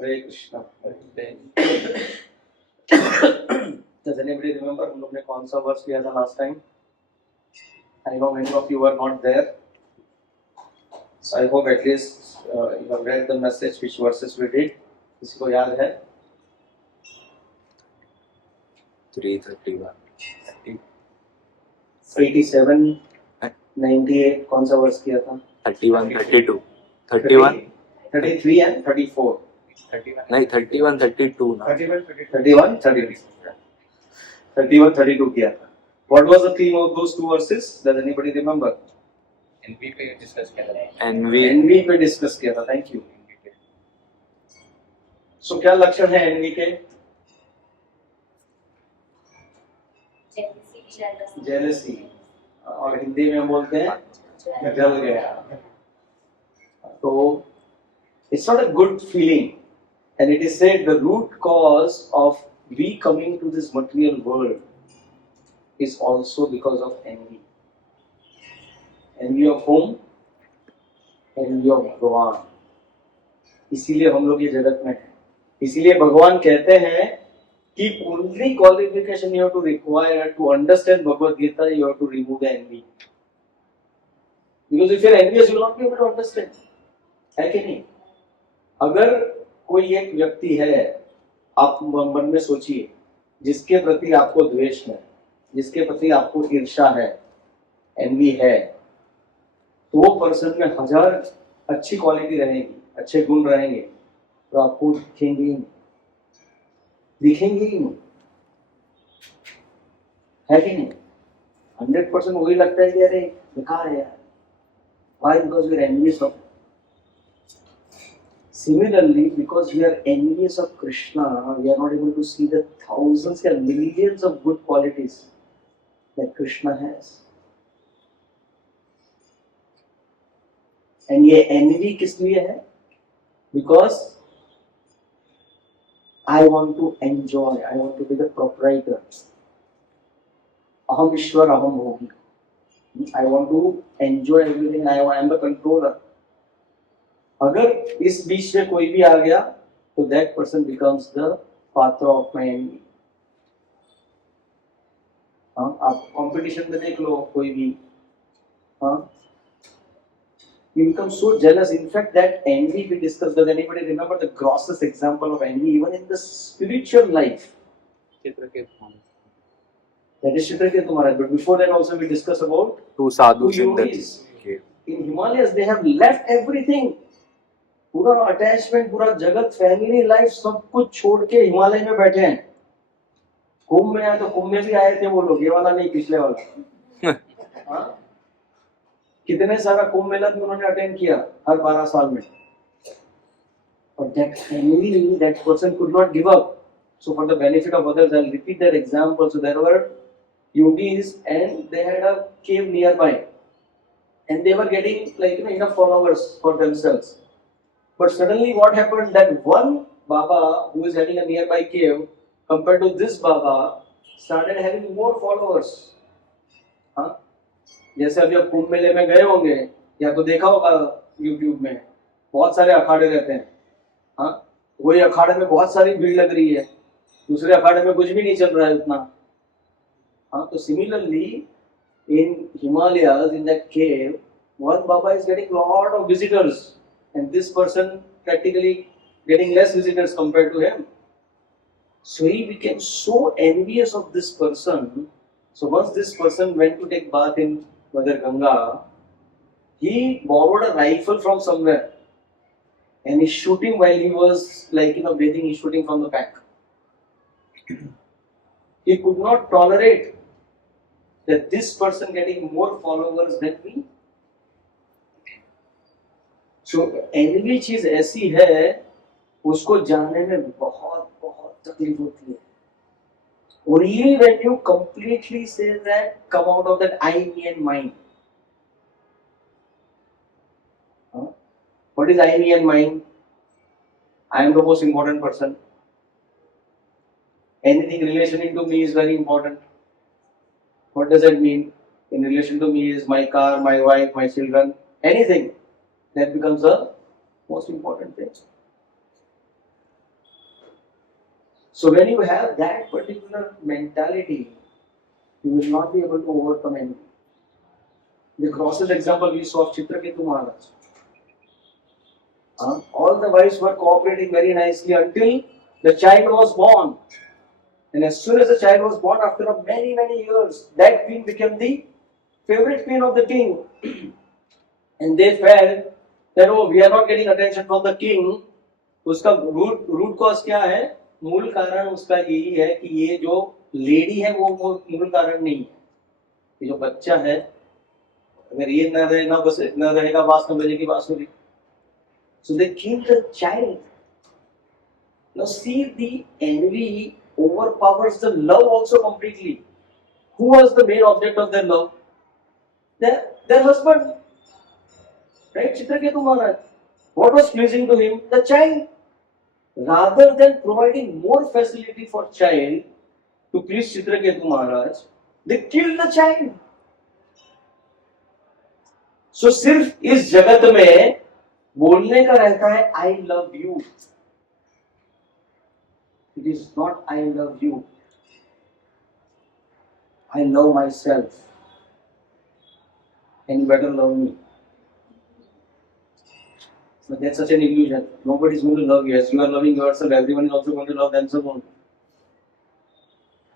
Hare Krishna. Does anybody remember हम लोग ने कौन सा वर्स किया था last time? I know many of you were not there, so I hope at least you have read the message which verses we did. किसी को याद है? 331 87 98 कौन सा वर्स किया था? 31 32 31 33 and 34. नहीं 31 32 ना 31 32 किया था. What was the theme of those two verses? Does anybody remember? एनवी पे डिस्कस किया था. एनवी पे डिस्कस किया था. Thank you. सो क्या लक्षण है एनवी के? जेलसी, और हिंदी में हम बोलते हैं जल गया. तो it's not a good feeling, and it is said the root cause of we coming to this material world is also because of envy. Envy of whom? Envy of भगवान. इसीलिए हम लोग ये जगत में हैं. इसीलिए भगवान कहते हैं कि only qualification you have to require to understand Bhagavad Gita, you have to remove the envy. Because if you are envious, you will not be able to understand. है कि नहीं? अगर कोई एक व्यक्ति है, आप मन में सोचिए, जिसके प्रति आपको द्वेष है, जिसके प्रति आपको ईर्ष्या है, एनवी है, तो वो पर्सन में 1000 अच्छी क्वालिटी रहेगी, अच्छे गुण रहेंगे, तो आपको दिखेंगे ही नहीं. है कि नहीं? 100% वही लगता है कि अरे बेकार है यार. Why? Because we are envious of. Similarly, because we are envious of Krishna, we are not able to see the thousands and millions of good qualities that Krishna has. And ये envy किस लिए है? Because I want to enjoy, I want to be the proprietor. Aham Ishwar, aham Bhogi. I want to enjoy everything. I am the controller. अगर इस बीच में कोई भी आ गया, तो that person becomes the father of my envy. हाँ, आप competition में देख लो कोई भी, हाँ, you become so jealous. In fact, that envy we discussed. Does anybody remember the grossest example of envy, even in the spiritual life? That is Chitraketu Maharaj. But before that, also we discussed about two sadhus in the yogis. In Himalayas, they have left everything. पूरा attachment, पूरा जगत, family life, सब कुछ छोड़ के हिमालय में बैठे हैं. कुंभ में आए तो कुंभ में भी आए थे वो लोग, ये वाला नहीं, पिछले वाला. हाँ, कितने सारा कुंभ मेला भी उन्होंने अटेंड किया हर 12 साल में. But that family, that person could not give up. So for the benefit of others, I'll repeat that example. So there were yogis and they had a cave nearby, and they were getting enough followers for themselves. But suddenly what happened, that one Baba who is having a nearby cave compared to this Baba started having more followers. हाँ, जैसे अभी आप कुंभ मेले में गए होंगे या तो देखा होगा YouTube में, बहुत सारे अखाड़े रहते हैं. हाँ, वही अखाड़े में बहुत सारी भीड़ लग रही है, दूसरे अखाड़े में कुछ भी नहीं चल रहा है उतना. हाँ, तो similarly in Himalayas, in that cave, one Baba is getting lot of visitors, and this person practically getting less visitors compared to him. So he became so envious of this person. So once this person went to take bath in Mother Ganga, he borrowed a rifle from somewhere and he's shooting while he was bathing. He's shooting from the back. He could not tolerate that this person getting more followers than me. So envy चीज ऐसी है, उसको जानने में बहुत बहुत तकलीफ होती है. Only when you completely say that, come out of that I, me and mine. What is I, me and mine? I am the most important person. Anything relating to me is very important. What does that mean? In relation to me is my car, my wife, my children, anything that becomes the most important thing. So when you have that particular mentality, you will not be able to overcome envy. The closest example we saw of Chitraketu Maharaj. All the wives were cooperating very nicely until the child was born. And as soon as the child was born, after many, many years, that queen became the favorite queen of the king. And they felt that, oh, we are not getting attention from the king. उसका root cause क्या है? मूल कारण उसका यही है कि ये जो लेडी है वो मूल कारण नहीं है. ये जो बच्चा है, अगर ये न रहे ना बस न रहेगा बास न बजेगी बांसुरी. So they killed the child. Now see, the envy overpowers the love also completely. Who was the main object of their love? Their husband. Right? Chitraketu Maharaj. What was pleasing to him? The child. Rather than providing more facility for child to please Chitraketu Maharaj, they killed the child. So सिर्फ इस जगत में बोलने का रहता है I love you. It is not I love you. I love myself. And you better love me. But that's such an illusion. Nobody is going to love you. As you are loving yourself, everyone is also going to love themselves only.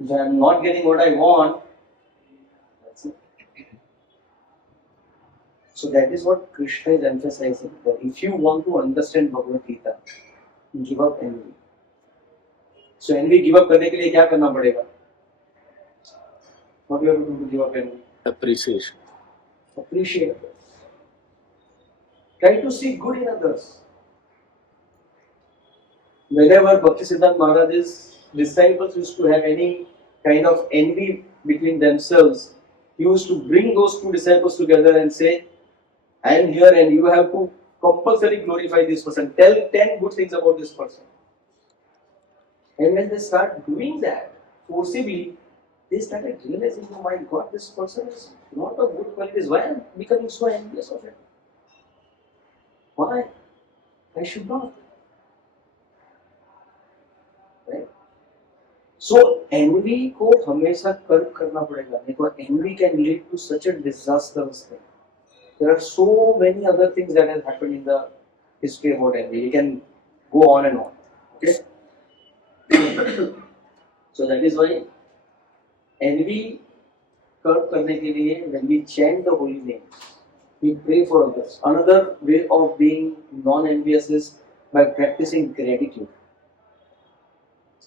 If I am not getting what I want, that's it. So that is what Krishna is emphasizing. That if you want to understand Bhagavad Gita, give up envy. So envy give up करने के लिए क्या करना पड़ेगा? What do you have to do to give up envy? Appreciation. Appreciate others. Try to see good in others. Whenever Bhaktisiddhanta Maharaj's disciples used to have any kind of envy between themselves, he used to bring those two disciples together and say, I am here and you have to compulsorily glorify this person. Tell 10 good things about this person. And when they start doing that forcibly, they started realizing, oh my God, this person is not of good qualities. Why am I becoming so envious of him? Why? I should not. Right? So envy को हमेशा कर्ब करना पड़ेगा. नहीं तो envy can lead to such a disastrous thing. There are so many other things that have happened in the history about envy. We can go on and on. Okay. So that is why envy curb करने के लिए when we chant the holy names, we pray for others. Another way of being non-envious is by practicing gratitude.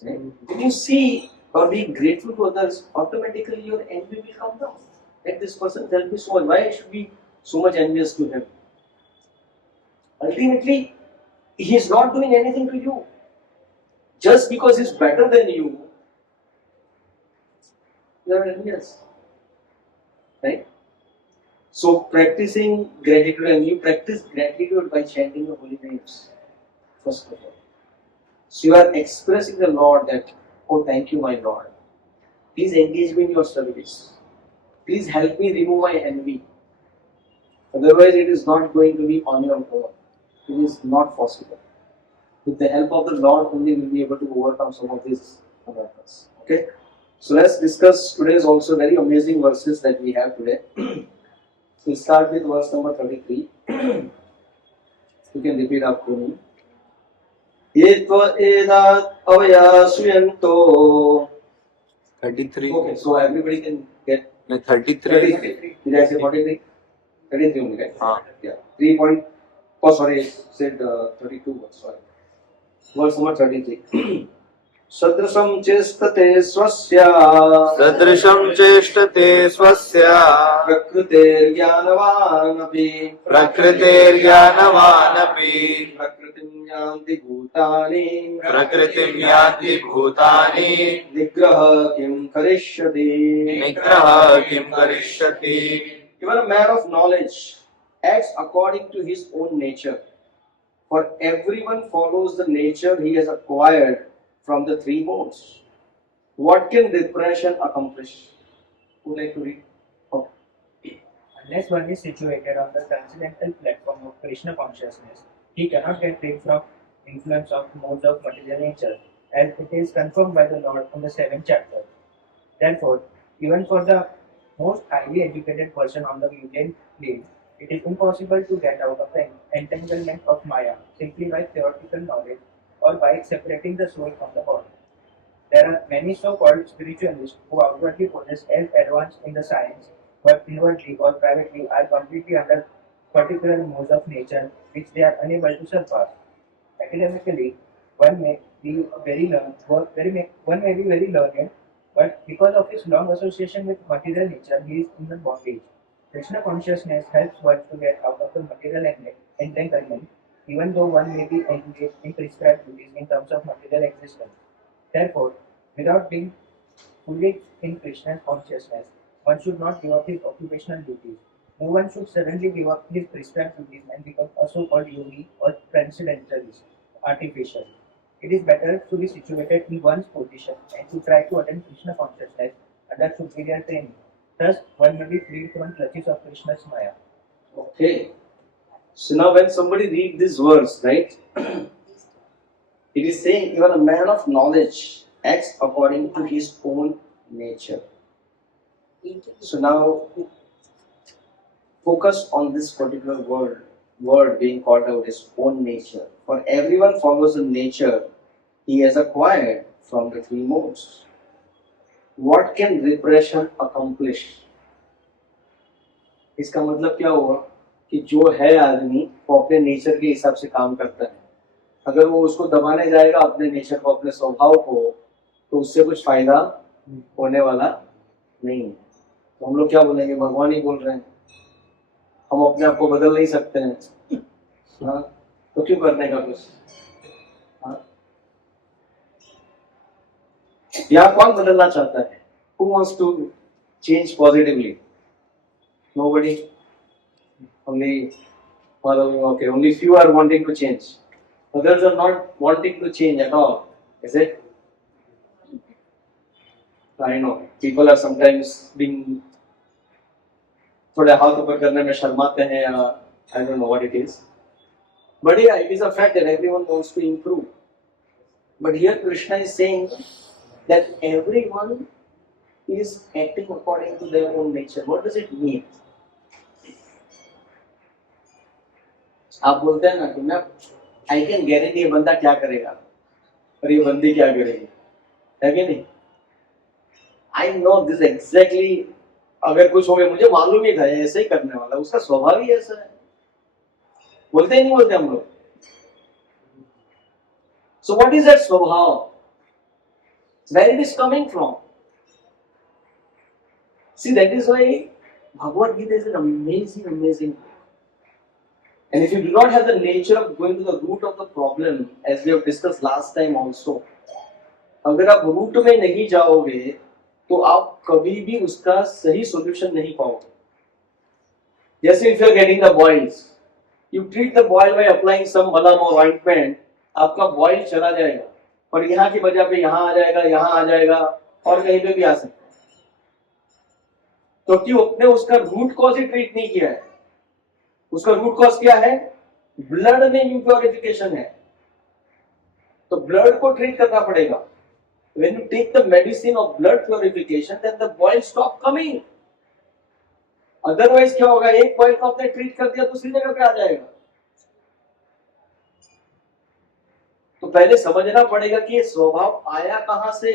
Right? When you see or be grateful to others, automatically your envy will come down. Let this person help me so much. Why should be so much envious to him? Ultimately, he is not doing anything to you. Just because he is better than you, you are envious. Right? So practicing gratitude, and you practice gratitude by chanting the holy names, first of all. So you are expressing the Lord that, oh thank you my Lord. Please engage me in your service. Please help me remove my envy. Otherwise it is not going to be on your own. It is not possible. With the help of the Lord only we will be able to overcome some of these matters. Okay? So let's discuss today's also very amazing verses that we have today. We'll start with verse number 33. You can repeat after me. Yetva edat avaya suyanto. 33. Okay, so everybody can get No, 33. 33. Did I say 43? 33 only, right? Yeah. 3 point. Oh, sorry, I said 32. Sorry. Verse number 33. सदृशं चेष्टते स्वस्य सदृशं चेष्टते स्वस्य प्रकृतेर्ज्ञानवानपि प्रकृतेर्ज्ञानवानपि प्रकृतिं यान्ति भूतानि प्रकृतिं यान्ति भूतानि निग्रह किं करिष्यति. निग्रह किं करिष्यति. Even a man of knowledge acts according to his own nature. For everyone follows the nature he has acquired from the three modes. What can depression accomplish? Would you like to read? Okay. Unless one is situated on the transcendental platform of Krishna consciousness, he cannot get rid from influence of modes of material nature. as it is confirmed by the Lord in the 7th chapter. Therefore, even for the most highly educated person on the Indian plane, it is impossible to get out of the entanglement of Maya simply by theoretical knowledge or by separating the soul from the body. There are many so-called spiritualists who outwardly possess as advanced in the science, but inwardly or privately are completely under particular modes of nature which they are unable to surpass. Academically, one may be one may be very learned, but because of his long association with material nature, he is in the bondage. Krishna consciousness helps one to get out of the material entanglement, even though one may be engaged in prescribed duties in terms of material existence. Therefore, without being fully in Krishna's consciousness, one should not give up his occupational duties. No one should suddenly give up his prescribed duties and become a so-called yogi or transcendentalist, artificial. It is better to be situated in one's position and to try to attain Krishna consciousness under superior training. Thus, one may be freed from clutches of Krishna's Maya. Okay. So now when somebody read this verse, right, it is saying even a man of knowledge acts according to his own nature. So now focus on this particular word being called out his own nature. For everyone follows the nature he has acquired from the three modes. What can repression accomplish? इसका मतलब क्या हुआ कि जो है आदमी वो अपने नेचर के हिसाब से काम करता है. अगर वो उसको दबाने जाएगा अपने नेचर को, अपने स्वभाव को, तो उससे कुछ फायदा होने वाला नहीं है. तो हम लोग क्या बोलेंगे, भगवान ही बोल रहे हैं, हम अपने आप को बदल नहीं सकते हैं. हाँ, तो क्यों करने का कुछ. हाँ, यहाँ कौन बदलना चाहता है? Who wants to change positively? Nobody. Only few are wanting to change. Others are not wanting to change at all. Is it? I know people are sometimes being थोड़े हाथ ऊपर करने में शर्माते हैं, I don't know what it is. But yeah, it is a fact that everyone wants to improve. But here Krishna is saying that everyone is acting according to their own nature. What does it mean? आप बोलते हैं ना कि मैं I can guarantee ये बंदा क्या करेगा और ये बंदी क्या करेगी, है कि नहीं? I know this exactly. अगर कुछ हो गया मुझे मालूम ही था ऐसे ही करने वाला, उसका स्वभाव ही ऐसा है. बोलते ही नहीं बोलते हम लोग. सो व्हाट इज दैट स्वभाव? Where it is coming from? See, that is why Bhagavad Gita is an amazing book. And if you do not have the nature of going to the root of the problem, as we have discussed last time also, अगर आप root में नहीं जाओगे तो आप कभी भी उसका सही सॉल्यूशन नहीं पाओगे. जैसे if you are getting the boils, you treat the boil by applying some मलम or ointment, आपका boil चला जाएगा और यहाँ की वजह पे यहाँ आ जाएगा और कहीं पे भी आ सकता है. तो क्यों अपने उसका रूट कॉज ही ट्रीट नहीं किया है. उसका रूट कॉज क्या है? ब्लड में इम्प्योरिफिकेशन है, तो ब्लड को ट्रीट करना पड़ेगा. When you take the medicine of blood purification, then the boils stop coming. Otherwise क्या होगा, एक boil को आपने ट्रीट कर दिया दूसरी जगह पे आ जाएगा. तो पहले समझना पड़ेगा कि ये स्वभाव आया कहां से.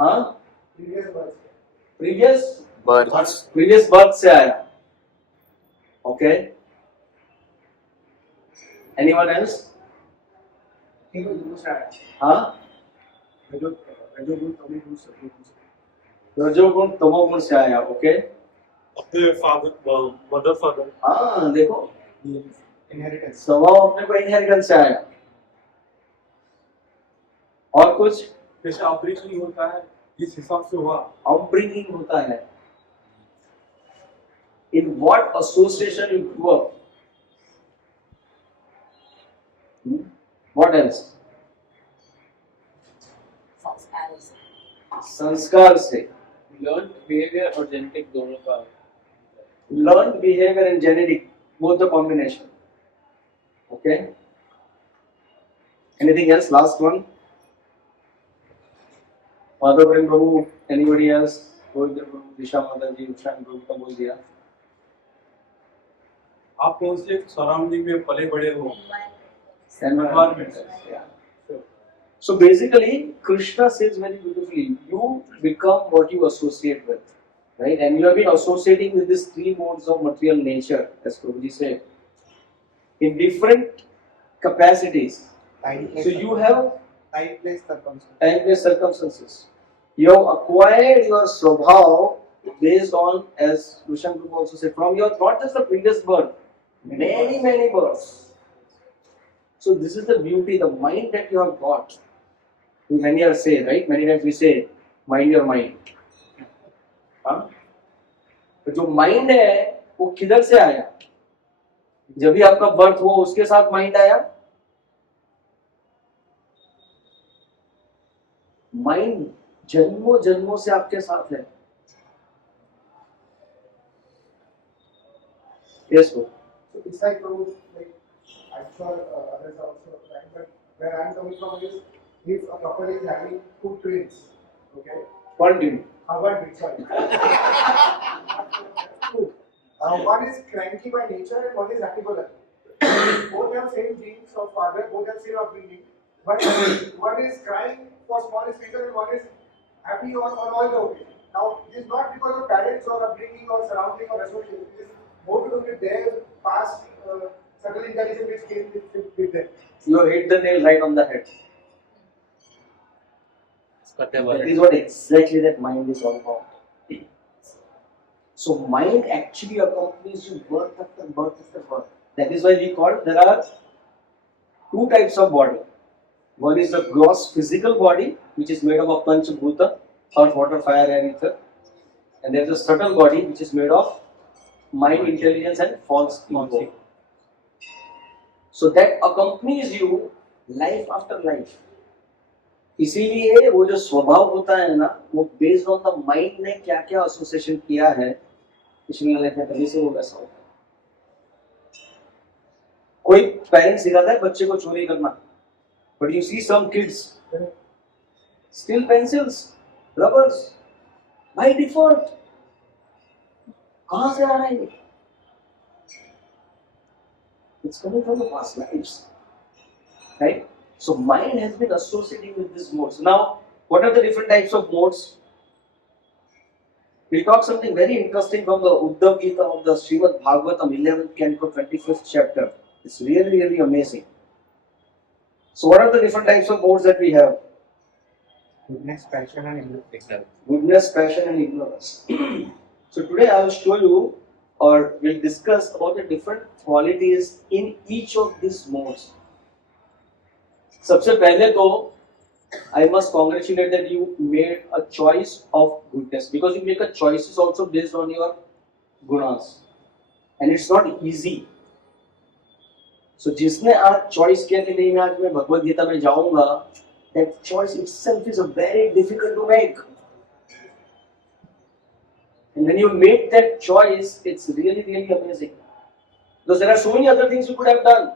हाँ, प्रीवियस बर्थ से आया. Okay, anyone else? हाँ, रजोगुण तमोगुण से आया. Okay, mother father. हाँ देखो, स्वभाव अपने को इनहेरिटेंस से आया. और कुछ जैसे अपब्रिंगिंग होता है, इस हिसाब से हुआ. अपब्रिंगिंग होता है. In what association you grew up. What else? संस्कार से. लर्न बिहेवियर और जेनेटिक दोनों का. Learn behaviour and genetic, both the combination. Okay. Anything else? Last one. Madhav Prabhu, anybody else? Govinda Prabhu, Disha Mataji, Ushan Prabhu का बोल दिया. आप कौन से सराउंडिंग में पले बड़े हो? Environment. Yeah. So basically, Krishna says very beautifully, you become what you associate with, right? And you have been associating with these three modes of material nature, as Prabhuji said, in different capacities. So you have time, place, circumstance. time-based circumstances. You have acquired your swabhav based on, as Rushan Guru also said, from your not just the previous birth, many births. So this is the beauty, the mind that you have got. Many are say, right? Many times we say, mind your mind. हाँ? तो जो mind है वो किधर से आया? जब भी आपका बर्थ हुआ उसके साथ माइंड आया. माइंड जन्मों जन्मों से आपके साथ है. Yes, bro. So it's like, I'm sure others are also trying, but where I'm coming from is, if a couple is having two twins, okay? One dream. One twin, sorry. Two. One is cranky by nature and one is happy-go-lucky. Both have same genes of father, both have same upbringing, but one is crying for smallest reason and one is happy on all the occasions. Now, it is not because of parents or upbringing or surrounding or association. It is more to do with their past subtle intelligence which came with them. You have hit the nail right on the head. That is what exactly that mind is all about. So mind actually accompanies you birth after birth after birth. That is why we call there are two types of body. One is the gross physical body, which is made of a pancha bhuta, earth, water, fire, air, ether. And there is a subtle body which is made of mind, intelligence and false ego. So that accompanies you life after life. इसीलिए वो जो स्वभाव होता है ना, वो based on the mind ने क्या क्या एसोसिएशन किया है, इसलिए लिखने तभी से वो वैसा होता है. कोई पेरेंट्स सिखाता है बच्चे को चोरी करना, but you see some kids steal pencils, rubbers by default. कहां से आ रहा है ये? It's coming from the past lives, right? So mind has been associating with these modes. Now, what are the different types of modes? We talk something very interesting from the Uddhav Gita of the Srimad Bhagavatam 11th canto 25th chapter. It's really amazing. So what are the different types of modes that we have? Goodness, passion, and ignorance. Goodness, passion and ignorance. So today I will show you, or we'll discuss about the different qualities in each of these modes. सबसे पहले तो I must congratulate that you made a choice of goodness, because you make a choices also based on your gunas, and it's not easy. So जिसने आज choice किया कि नहीं मैं आज मैं भगवद गीता में जाऊंगा, that choice itself is a very difficult to make. And when you make that choice, it's really amazing. Because there are so many other things you could have done,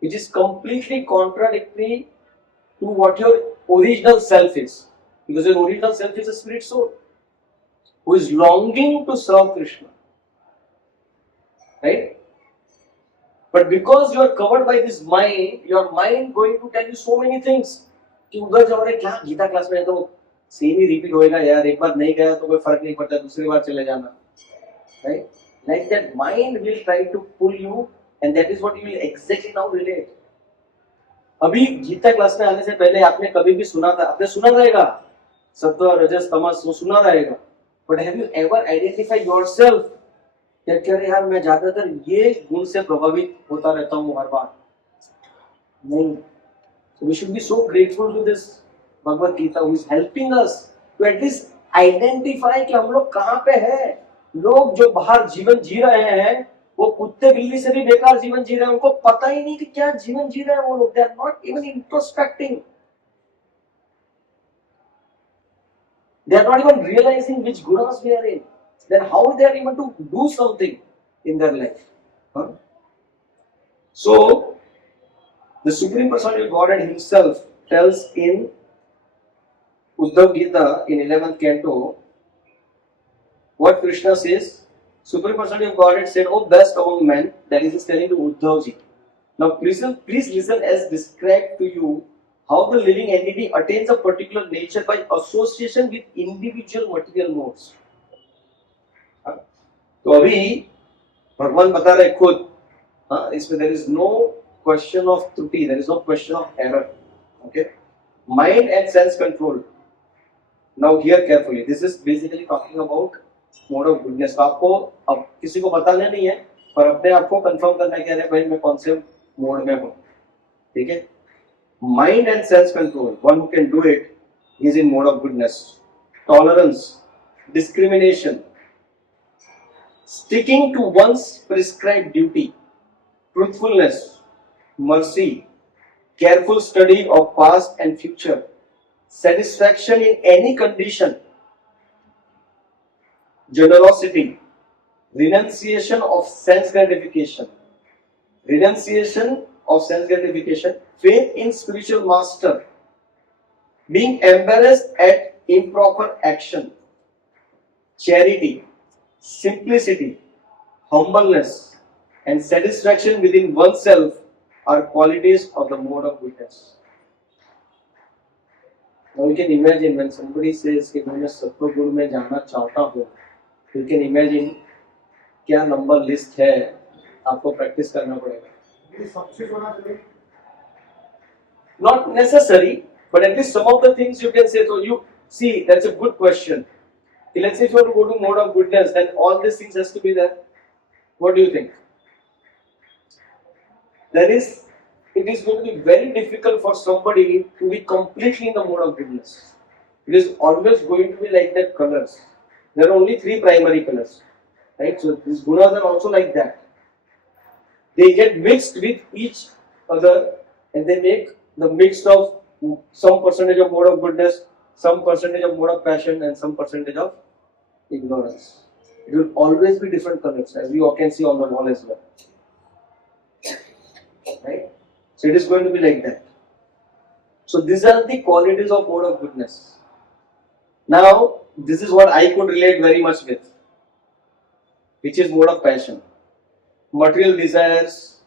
which is completely contradictory to what your original self is. Because your original self is a spirit soul who is longing to serve Krishna. Right? But because you are covered by this mind, your mind going to tell you so many things. कि उधर जाओ रे क्या Gita class में तो same ही repeat होएगा यार, एक बार नहीं गया तो कोई फर्क नहीं पड़ता, दूसरी बार चले जाना. Right? Like that mind will try to pull you, and that is what you will exactly now relate. अभी गीता क्लास में आने से पहले आपने कभी भी सुना था, आपने सुना रहेगा सत्व रजस तमस, वो सुना रहेगा, but have you ever identify yourself कि अरे यार मैं ज्यादातर ये गुण से प्रभावित होता रहता हूँ हर बार? नहीं. So we should be so grateful to this Bhagavad Gita who is helping us to at least identify कि हम लोग कहाँ पे हैं. लोग जो बाहर जीवन जी रहे हैं वो कुत्ते बिल्ली से भी बेकार जीवन जी रहे हैं, उनको पता ही नहीं कि क्या जीवन जी रहे हैं वो लोग. They are not even introspecting. They are not even realizing which gunas we are in. Then how they are even to do something in their life? Huh? So the Supreme Personality of Godhead himself tells in Uddhav Gita in 11th canto what Krishna says. Supreme Personality of Godhead said, "O best among men," that is telling to Uddhav ji. Now please listen as described to you how the living entity attains a particular nature by association with individual material modes. तो अभी भगवान बता रहे खुद, इसमें there is no question of त्रुटि, there is no question of error. Okay, mind and sense control. Now hear carefully. This is basically talking about mode of goodness. तो आपको अब किसी को बताना नहीं है, पर अपने आप को कंफर्म करना है कि भाई मैं कौन से मोड में हूँ. ठीक है? Mind and sense control. One who can do it is in mode of goodness. Tolerance, discrimination, sticking to one's prescribed duty, truthfulness, mercy, careful study of past and future, satisfaction in any condition, generosity, renunciation of sense gratification, faith in spiritual master, being embarrassed at improper action, charity, simplicity, humbleness, and satisfaction within oneself are qualities of the mode of goodness. Now you can imagine when somebody says कि मैं सत्व गुण में जाना चाहता हूँ, you can imagine क्या number list है, आपको प्रैक्टिस करना पड़ेगा. ये सबसे होना चाहिए. Not necessary, but at least some of the things you can say. So you see, that's a good question. Let's say if you want to go to mode of goodness, then all these things has to be there. What do you think? It is going to be very difficult for somebody to be completely in the mode of goodness. It is always going to be like that colors. There are only 3 primary colors, right? So these gunas are also like that. They get mixed with each other, and they make the mix of some percentage of mode of goodness, some percentage of mode of passion, and some percentage of ignorance. It will always be different colors, as you all can see on the wall as well. Right? So it is going to be like that. So these are the qualities of mode of goodness. Now, this is what I could relate very much with, which is mode of passion. Material desires,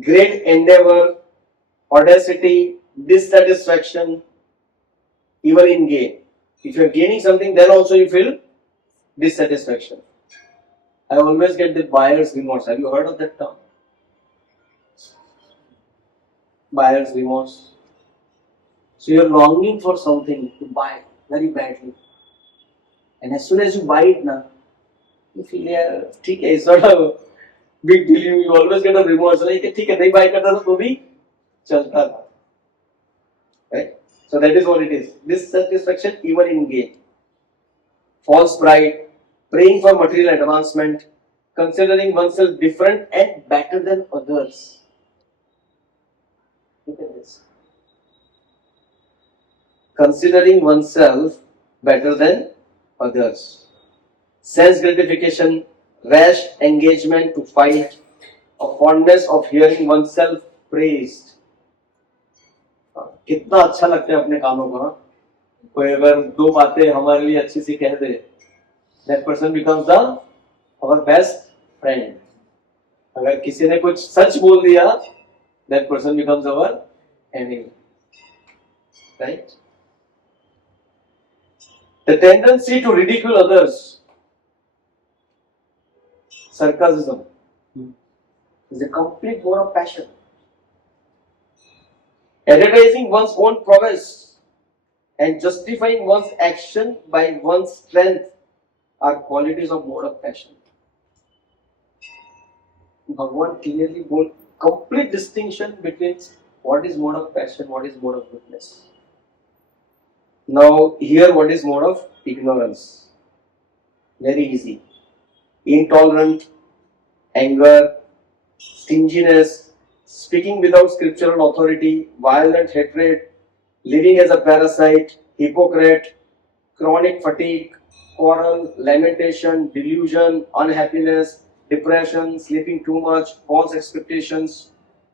great endeavor, audacity, dissatisfaction, even in gain. If you are gaining something, then also you feel dissatisfaction. I always get the buyer's remorse. Have you heard of that term? Buyer's remorse. So you are longing for something to buy very badly, and as soon as you buy it now, you feel yeah, ठीक है, it's not a big deal. You always get a remorse. Like ठीक है, नहीं buy करता तो भी चलता था. Right? So that is what it is. Dissatisfaction even in gain. False pride, praying for material advancement, considering oneself different and better than others. Look at this. Considering oneself better than others. Sense gratification, rash engagement to fight, a fondness of hearing oneself praised. कितना अच्छा लगता है अपने कानों को. कोई अगर 2 बातें हमारे लिए अच्छी सी कह दे, that person becomes our best friend. अगर किसी ने कुछ सच बोल दिया, that person becomes our enemy. Right? The tendency to ridicule others, sarcasm, is a complete mode of passion. Advertising one's own prowess and justifying one's action by one's strength are qualities of mode of passion. Bhagwan clearly bold complete distinction between what is mode of passion, what is mode of goodness. Now here what is mode of ignorance? Very easy. Intolerant, anger, stinginess, speaking without scriptural authority, violent hatred, living as a parasite, hypocrite, chronic fatigue, quarrel, lamentation, delusion, unhappiness, depression, sleeping too much, false expectations,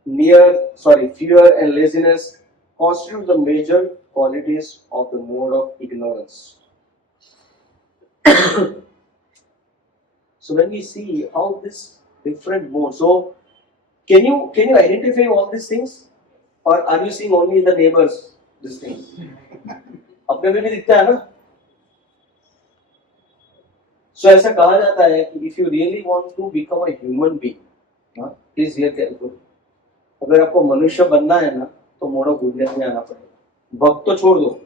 fear and laziness constitute the major qualities of the mode of ignorance. So when we see how this different modes, so can you identify all these things, or are you seeing only in the neighbors these things? अपने में भी दिखता है ना? So ऐसा कहा जाता है कि if you really want to become a human being, please hear carefully. अगर आपको मनुष्य बनना है ना, तो मोड ऑफ गुडनेस में आना पड़ेगा. भक्त तो छोड़ दो.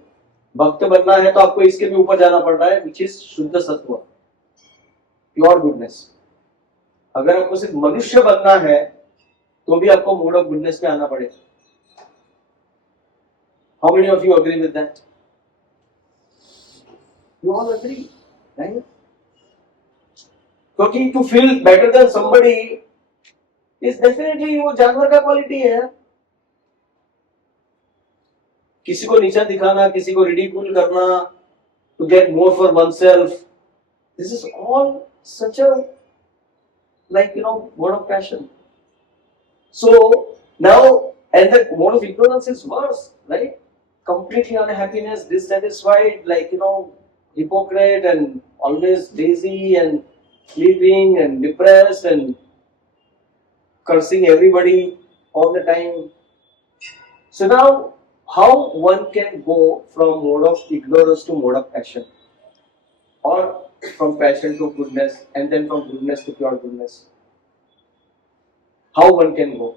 भक्त बनना है तो आपको इसके भी ऊपर जाना पड़ रहा है, which is शुद्ध सत्व, प्योर गुडनेस. अगर आपको सिर्फ मनुष्य बनना है, तो भी आपको मोड ऑफ गुडनेस में आना पड़ेगा. How many of you agree with that? You all agree, right? क्योंकि to feel better than somebody is definitely वो जानवर का क्वालिटी है. किसी को नीचा दिखाना, किसी को रिडिक्यूल करना, to get more for oneself, this is all such a mode of passion. So now, and the mode of ignorance is worse, right? Completely unhappiness, dissatisfied, hypocrite and always lazy and sleeping and depressed and cursing everybody all the time. So now, how one can go from mode of ignorance to mode of passion, or from passion to goodness, and then from goodness to pure goodness? How one can go?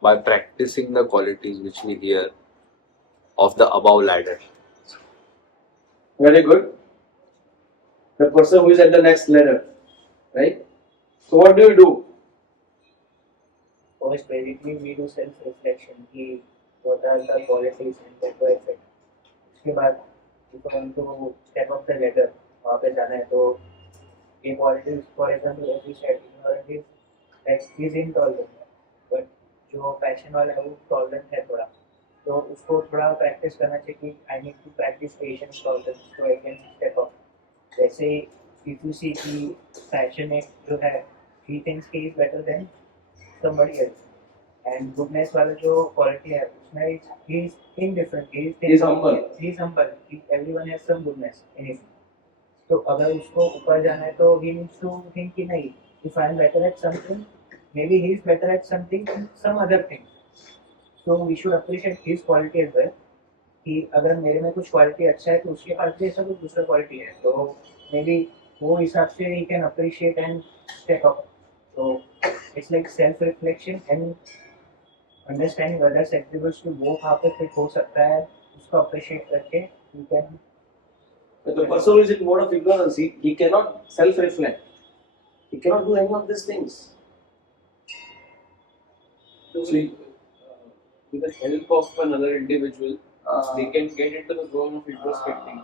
By practicing the qualities which we hear of the above ladder. Very good. The person who is at the next ladder, right? So what do you do? First, basically, we do self-reflection. कि what are the qualities and that to affect. उसके बाद, if you want to step up the ladder, वहाँ पे जाना है तो ये qualities, for example, as we said, ignorant is like he is intolerant, but जो passion वाला है वो tolerant है थोड़ा, तो उसको थोड़ा practice करना चाहिए कि I need to practice patience tolerance so I can step up. वैसे if you see कि passionate जो है, he thinks he is better than somebody else. And goodness वाला जो quality है उसमें he is indifferent, he is humble. Everyone has some goodness in him. तो अगर उसको ऊपर जाना है तो he needs to think कि नहीं, if I am better at something, maybe he is better at something in some other thing. So we should appreciate his quality as well. कि अगर मेरे में कुछ quality अच्छा है तो उसके पास भी ऐसा कुछ दूसरा quality है, तो maybe वो हिसाब से he can appreciate and step up. So it's like self-reflection and understanding others' attributes to वो कहाँ पे fit हो सकता है, उसको appreciate करके you can. But the person who is in mode of ignorance, he cannot self-reflect. He cannot do any of these things. So, with the help of another individual, they can get into the zone of introspecting.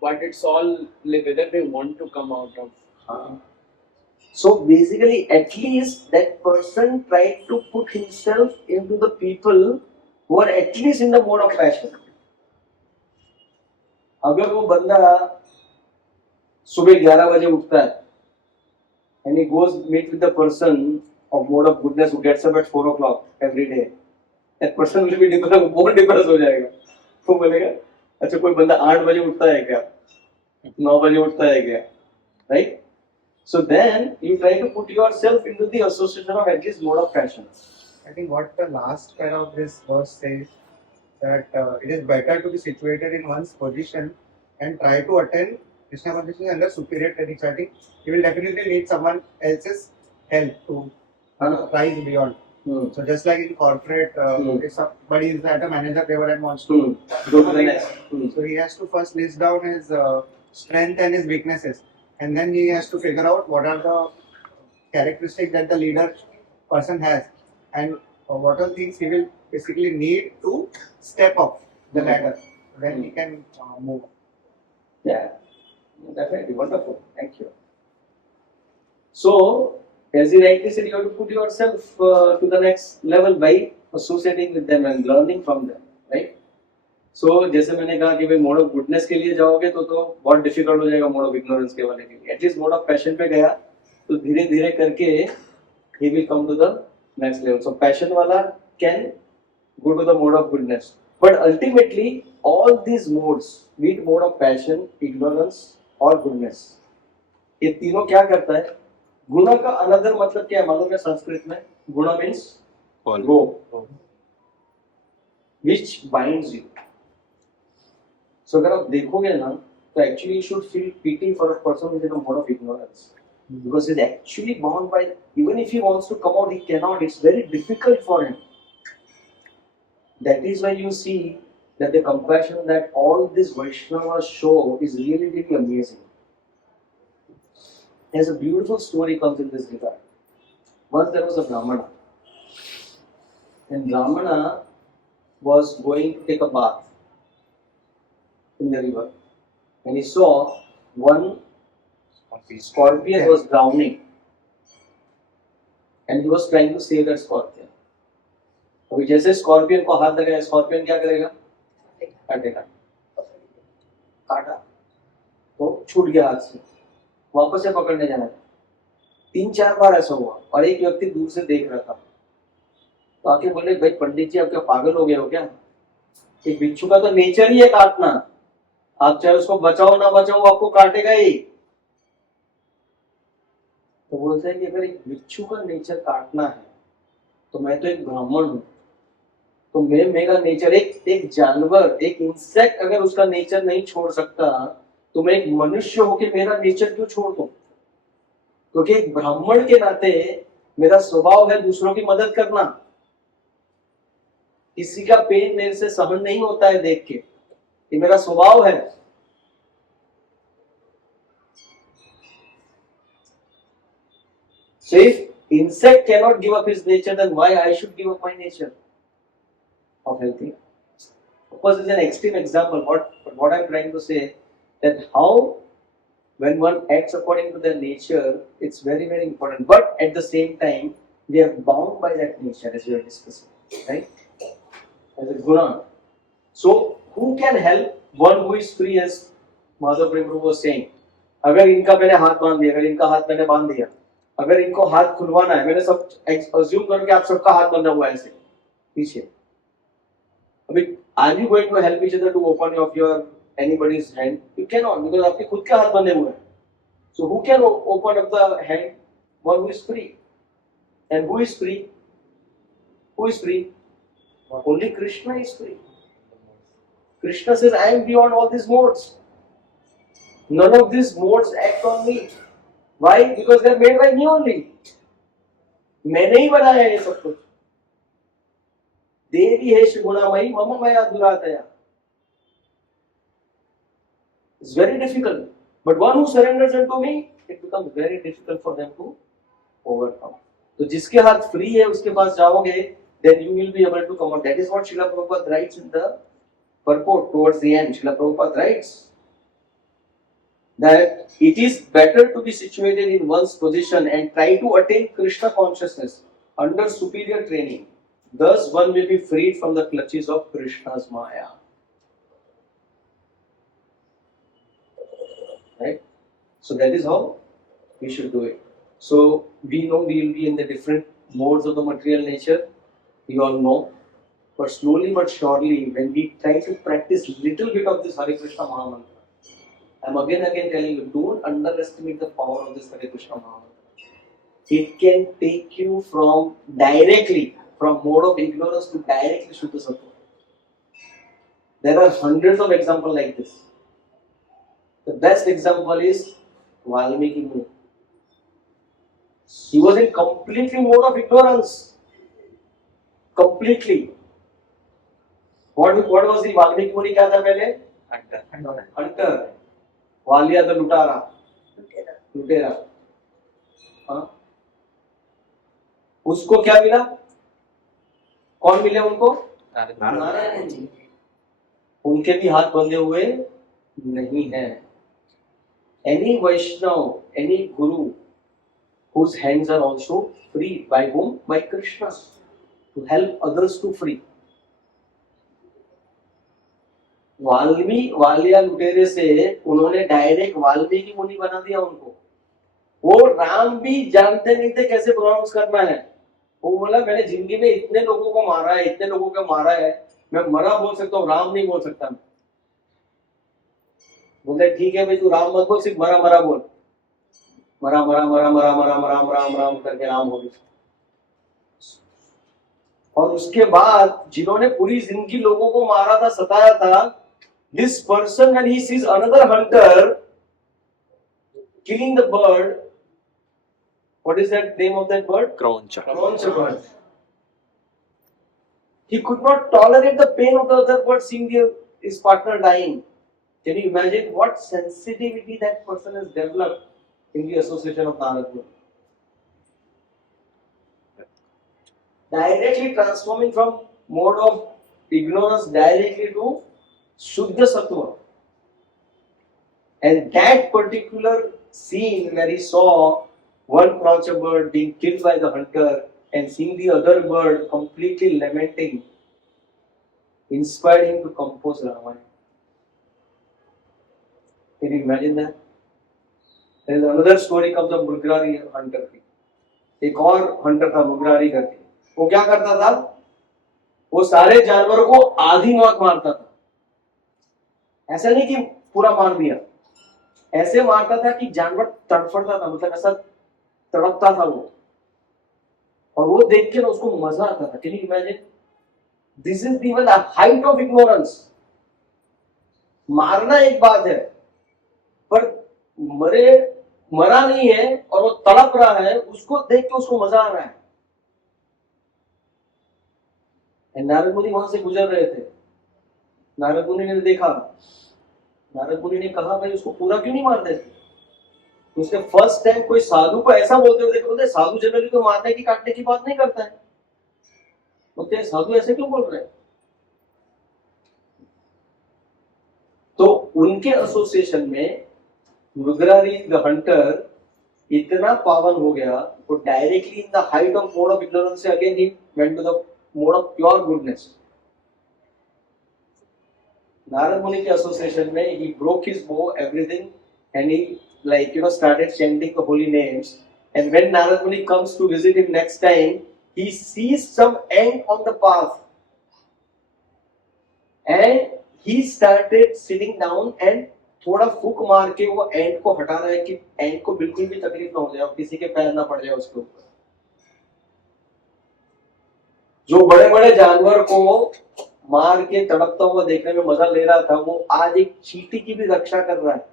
But it's all like whether they want to come out of. So basically, at least that person tried to put himself into the people who are at least in the mode of passion. अगर वो बंदा सुबह 11 बजे उठता है and he goes meet with the person of mode of goodness who gets up at 4 o'clock every day, that person will be depressed, more depressed हो जाएगा. वो बोलेगा अच्छा कोई बंदा 8 बजे उठता है क्या, 9 बजे उठता है क्या, right? So then you try to put yourself into the association of at least mode of passion. I think what the last pair of this verse says, that it is better to be situated in one's position and try to attain Krishna consciousness under superior training. So I think you will definitely need someone else's help to rise beyond. So just like in corporate, if somebody is at a manager level and wants to go to the next, so he has to first list down his strength and his weaknesses, and then he has to figure out what are the characteristics that the leader person has, and what are things he will basically need to step up the ladder. Then he can move. Yeah, definitely wonderful. Thank you. So, as you rightly said, you have to put yourself to the next level by associating with them and learning from them, right? सो जैसे मैंने कहा कि भाई mode of goodness के लिए जाओगे तो बहुत डिफिकल्ट हो जाएगा मोड ऑफ इग्नोरेंस के वाले के लिए. एटलीस्ट मोड ऑफ पैशन पे गया तो धीरे धीरे करके he will come to the next level. So passion wala can go to the mode of goodness. But ultimately, all these modes, be it mode of passion, ignorance or goodness, ये तीनों क्या करता है? गुना का अनदर मतलब क्या है मालूम है संस्कृत में? गुना means rope, which binds you. So अगर आप देखोगे ना तो actually you should feel pity for a person who is in a mode of ignorance. Because he's actually bound by, even if he wants to come out, he cannot. It's very difficult for him. That is why you see that the compassion that all these Vaishnavas show is really, really amazing. There's a beautiful story comes in this regard. Once there was a Brahmana, and Brahmana was going to take a bath in the river, and he saw one scorpion was drowning, and he was trying to save that scorpion. अभी जैसे scorpion को हाथ लगाया, scorpion क्या करेगा? काटेगा. काटा तो छूट गया हाथ से, वापस से पकड़ने जाना था. 3-4 बार ऐसा हुआ और एक व्यक्ति दूर से देख रहा था. तो आके बोले, भाई पंडित जी आप क्या पागल हो गए हो क्या? एक बिच्छू का तो नेचर ही है काटना. आप चाहे उसको बचाओ ना बचाओ, आपको काटेगा ही. तो बोलते हैं कि अगर एक बिच्छू का नेचर काटना है तो मैं तो एक ब्राह्मण हूं, तो मेरा नेचर एक जानवर, एक इंसेक्ट अगर उसका नेचर नहीं छोड़ सकता तो मैं एक मनुष्य होकर मेरा नेचर क्यों छोड़ दूं? क्योंकि एक ब्राह्मण के नाते मेरा स्वभाव है दूसरों की मदद करना. किसी का पेन मेरे से सहन नहीं होता है देख के, ये मेरा स्वभाव है. So if insect cannot give up his nature, then why I should give up my nature of helping? Of course, it's an extreme example. What I'm trying to say that how when one acts according to their nature, it's very, very important. But at the same time, we are bound by that nature as we are discussing, right? As a guna. So who can help one who is free, as Madhav Prabhu was saying? अगर इनका मैंने हाथ बांध दिया, अगर इनका हाथ मैंने बांध दिया, अगर इनको हाथ खुलवाना है, मैंने सब अज्यूम करो कि आप सबका हाथ बंधा हुआ है ऐसे पीछे. अभी are you going to help each other to open of your anybody's hand? You can not, because आपके खुद के हाथ बंधे हुए हैं. So who can open up the hand? One who is free. And who is free? Who is free? Only Krishna is free. Krishna says, I am beyond all these modes. None of these modes act on me. Why? Because they are made by me only. मैंने ही बनाया ये सब कुछ. देवी है गुणामयी मम मया दुरातया. It's very difficult. But one who surrenders unto me, it becomes very difficult for them to overcome. तो जिसके हाथ फ्री है उसके पास जाओगे, then you will be able to come out. That is what Srila Prabhupada writes in the purport towards the end. Srila Prabhupada writes that it is better to be situated in one's position and try to attain Krishna consciousness under superior training. Thus one will be freed from the clutches of Krishna's Maya. Right? So that is how we should do it. So we know we will be in the different modes of the material nature. We all know. But slowly but surely, when we try to practice little bit of this Hare Krishna Mahamantra, I'm again telling you, don't underestimate the power of this Hare Krishna Mahamantra. It can take you from mode of ignorance to directly Shuddha Sattva. There are hundreds of examples like this. The best example is Valmiki Muni. He was in completely mode of ignorance. Completely. What was the Valmiki Muni क्या था पहले? Hunter. Walia the लुटेरा. हाँ. उसको क्या मिला? कौन मिले उनको? नारायण जी. उनके भी हाथ बंधे हुए नहीं हैं. Any Vaishnav, any Guru whose hands are also free. By whom? By Krishna. To help others to free. Walia लुटेरे से उन्होंने डायरेक्ट वाल्मीकि मुनि बना दिया उनको। वो राम भी जानते नहीं थे कैसे प्रोनाउंस करना है। वो बोला मैंने जिंदगी में इतने लोगों को मारा है, इतने लोगों को मारा है, मैं मरा बोल सकता हूँ, राम नहीं बोल सकता। बोलते ठीक है भाई, तू राम मत बोल, सिर्फ मरा मरा बोल। मरा मरा मरा मरा मरा मरा राम राम राम करके राम हो गया। और उसके बाद जिन्होंने पूरी जिंदगी लोगों को मारा था, सताया था, this person when he sees another Hunter killing the bird, what is that name of that bird? Croncha. Croncha bird. He could not tolerate the pain of the other bird seeing his partner dying. Can you imagine what sensitivity that person has developed in the association of Narad Muni? Directly transforming from mode of ignorance directly to Shuddha Sattva. And that particular scene where he saw one croucher bird being killed by the hunter and seeing the other bird completely lamenting inspired him to compose Ramayana. Can you imagine that? There is another story comes of Mrigarari hunter की। एक और hunter था Mrigarari करके। वो क्या करता था? वो सारे जानवरों को आधी मौत मारता था। ऐसा नहीं कि पूरा मार दिया, ऐसे मारता था कि जानवर तड़फड़ता था, मतलब ऐसा तड़पता था वो, और वो देख के ना उसको मजा आता था। Can you imagine? This is even the height of ignorance. मारना एक बात है, पर मरा नहीं है और वो तड़प रहा है, उसको देख के उसको मजा आ रहा है। नारद मुनि वहां से गुजर रहे थे। नारद मुनि ने देखा, नारद मुनि ने कहा भाई उसको पूरा क्यों नहीं मारते? उसने फर्स्ट टाइम कोई साधु को ऐसा बोलते हुए देखा। बोलते साधु जनरली तो मारने की काटने की बात नहीं करता है। बोलते साधु ऐसे क्यों बोल रहे हैं? तो उनके एसोसिएशन में मृगरारी द हंटर इतना पावन हो गया, वो directly in the height of mode of ignorance से अगेन ही went to the mode of pure goodness. Narad Muni ke association mein, he broke his bow, everything, and he started chanting the holy names. And when Narad Muni comes to visit him next time, he sees some ant on the path, and he started sitting down and थोड़ा फूक मार के वो एंट को हटा रहा है कि एंट को बिल्कुल भी तकलीफ ना हो जाए और किसी के पैर ना पड़ जाए उसके ऊपर। जो बड़े बड़े जानवर को मार के तड़पता हुआ देखने में मजा ले रहा था, वो आज एक चींटी की भी रक्षा कर रहा है।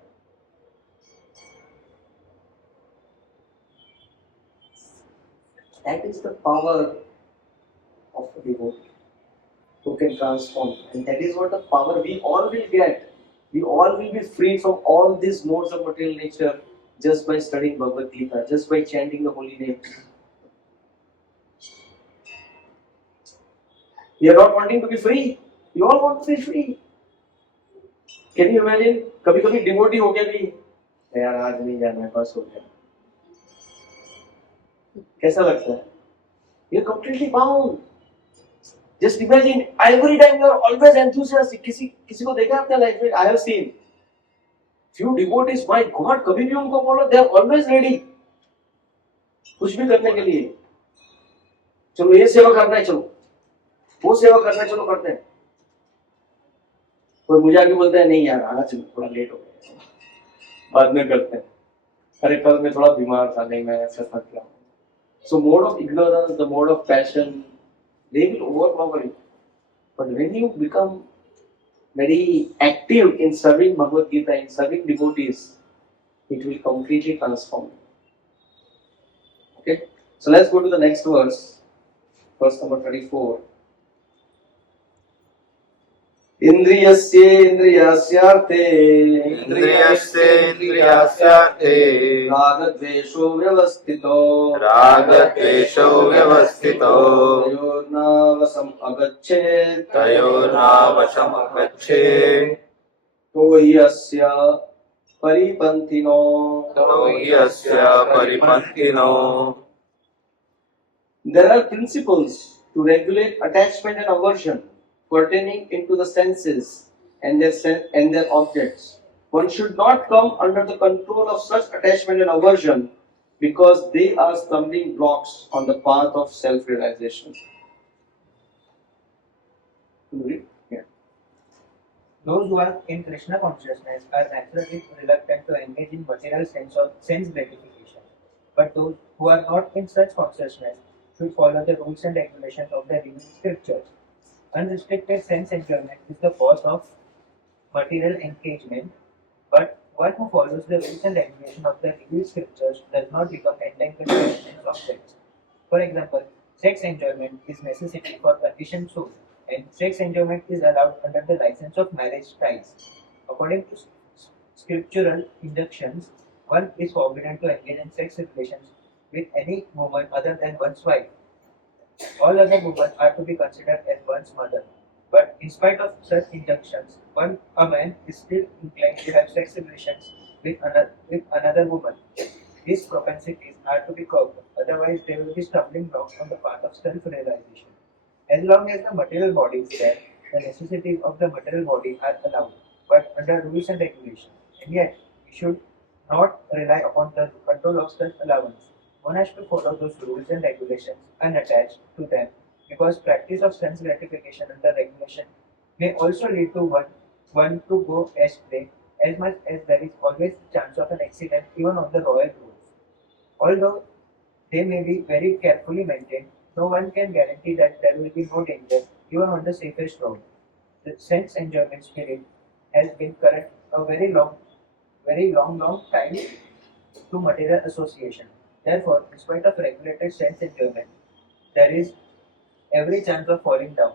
That is the power of a devotee who can transform, and that is what the power we all will get. We all will be free from all these modes of material nature just by studying Bhagavad Gita, just by chanting the holy names. We are not wanting to be free. We all want to be free. Can you imagine? कभी कभी devotee हो गया भी, यार आज नहीं जाना है, बस हो गया। कैसा लगता है? You're completely bound. Just imagine, every time you are always enthusiastic. किसी को देखा आपने लाइफ में? I have seen few devotees. My God, कभी भी उनको बोलो, they are always ready. कुछ भी करने के लिए। चलो ये सेवा करना है, चलो वो सेवा करना है, चलो करते हैं। कोई मुझे आके बोलता है नहीं यार आना, चलो थोड़ा लेट हो गया, बाद में करते हैं। अरे कल मैं थोड़ा बीमार था, नहीं मैं ऐसा थक गया। So mode of ignorance, the mode of passion, they will overpower you. But when you become very active in serving Bhagavad Gita, in serving devotees, it will completely transform you. Okay, so let's go to the next verse, verse number 34. इंद्रियस्येन्द्रियास्यार्थे रागद्वेषो व्यवस्थितो तयोर्नावशम् अगच्छेत् तो यस्य परिपन्थिनो There are principles to regulate attachment and aversion pertaining into the senses and their objects. One should not come under the control of such attachment and aversion because they are stumbling blocks on the path of self-realization. Yeah. Those who are in Krishna consciousness are naturally reluctant to engage in material sense gratification. But those who are not in such consciousness should follow the rules and regulations of the revealed scriptures. Unrestricted sense enjoyment is the cause of material engagement, but one who follows the rules and regulations of the revealed scriptures does not become entangled with sense objects. For example, sex enjoyment is necessity for conditioned soul, and sex enjoyment is allowed under the license of marriage ties. According to scriptural injunctions, one is forbidden to engage in sex relations with any woman other than one's wife. All other women are to be considered as one's mother. But in spite of such injunctions, a man is still inclined to have sex relations with another woman. These propensities are to be curbed, otherwise they will be stumbling blocks on the path of self-realization. As long as the material body is there, the necessities of the material body are allowed, but under rules and regulations. And yet, we should not rely upon the control of self-allowance. One has to follow those rules and regulations unattached to them, because practice of sense gratification under regulation may also lead to one to go astray, as much as there is always the chance of an accident even on the royal roads. Although they may be very carefully maintained, no one can guarantee that there will be no danger even on the safest road. The sense enjoyment spirit has been current a very long time to material association. Therefore, in spite of regulated sense enjoyment, there is every chance of falling down.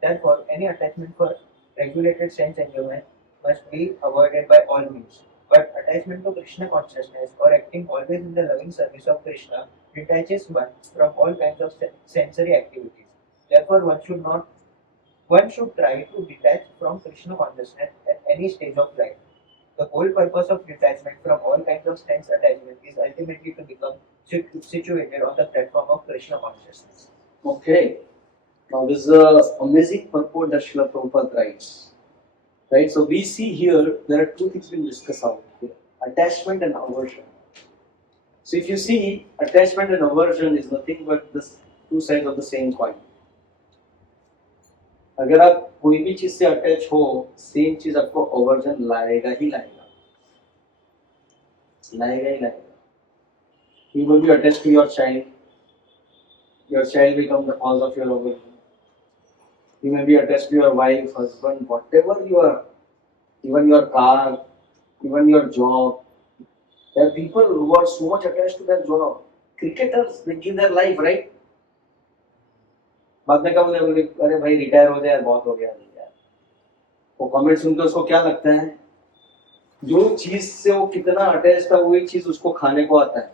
Therefore, any attachment for regulated sense enjoyment must be avoided by all means. But attachment to Krishna consciousness or acting always in the loving service of Krishna detaches one from all kinds of sensory activities. Therefore, one should try to detach from Krishna consciousness at any stage of life. The whole purpose of detachment from all kinds of sense attachment is ultimately to become situated on the platform of Krishna consciousness. Okay. Now this is an amazing purport that Srila Prabhupada writes. Right? So we see here there are two things being discussed out here. Attachment and aversion. So if you see, attachment and aversion is nothing but the two sides of the same coin. अगर आप कोई भी चीज से attach हो, same चीज आपको aversion लाएगा ही लाएगा. You will be attached to your child. Your child becomes the cause of your aversion. You may be attached to your wife, husband, whatever you are, even your car, even your job. There are people who are so much attached to their job. Cricketers, they give their life, right? बाद में क्या बोले, अरे भाई retire हो जाए, बहुत हो गया यार. वो कमेंट सुनकर उसको क्या लगता है, जो चीज से वो कितना अटैच था वही चीज उसको खाने को आता है.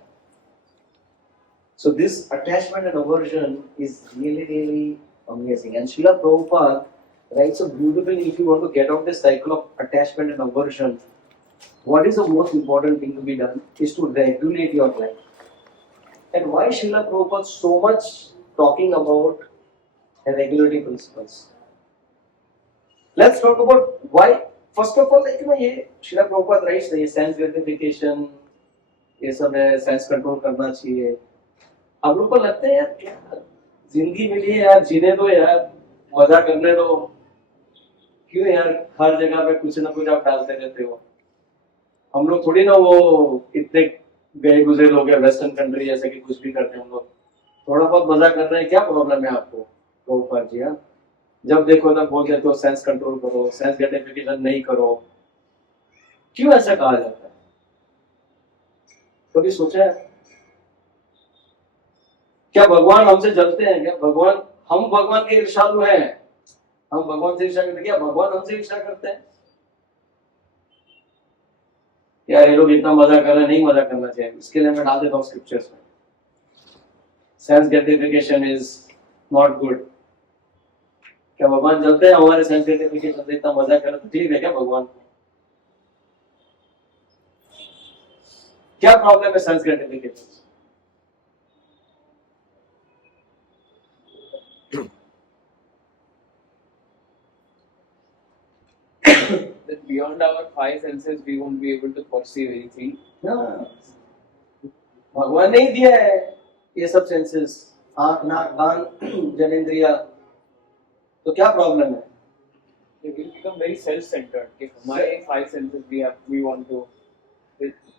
So this attachment and aversion is really amazing. And Srila Prabhupada writes so beautifully, if you want to get out this cycle of attachment and aversion, what is the most important thing to be done is to regulate your life. And why Srila Prabhupada so much talking about regulating principles? Let's talk about why. First of all, ये Srila Prabhupada writes ये sense gratification, ये सब है, sense control करना चाहिए. अब लोग को लगता है यार जिंदगी मिली है यार, जीने दो यार, मजा करने दो, क्यों यार हर जगह पे कुछ ना कुछ आप डालते रहते हो. हम लोग थोड़ी ना वो इतने गए गुजरे लोग हैं वेस्टर्न कंट्री जैसे कि कुछ भी करते हैं. हम लोग थोड़ा बहुत मजा कर रहे हैं, क्या प्रॉब्लम है आपको? प्रभुपाद जी, हाँ, जब देखो तब बोल देते हो सेंस कंट्रोल करो, सेंस ग्रेटिफिकेशन नहीं करो. क्यों ऐसा कहा जाता है? कभी सोचा है क्या भगवान हमसे जलते हैं? क्या हम भगवान के ईर्ष्यालु हैं? हम भगवान से ईर्ष्या करते हैं? क्या भगवान हमसे ईर्ष्या करते हैं? यार ये लोग इतना मजा कर रहे हैं, नहीं मजा करना चाहिए. इसके लिए मैं डाल देता हूँ स्क्रिप्चर्स में, sense gratification is not good. क्या भगवान जलते हैं हमारे सेंस ग्रेटिफिकेशन से? इतना मजा कर रहे तो ठीक है क्या भगवान को? क्या प्रॉब्लम है sense gratification? beyond our five senses, we won't be able to perceive anything. हाँ, भगवान ने ही दिया है ये सब सेंसेस, आँख नाक कान जनेंद्रिया, तो क्या प्रॉब्लम है? They will become very self-centered. If my five senses we want to.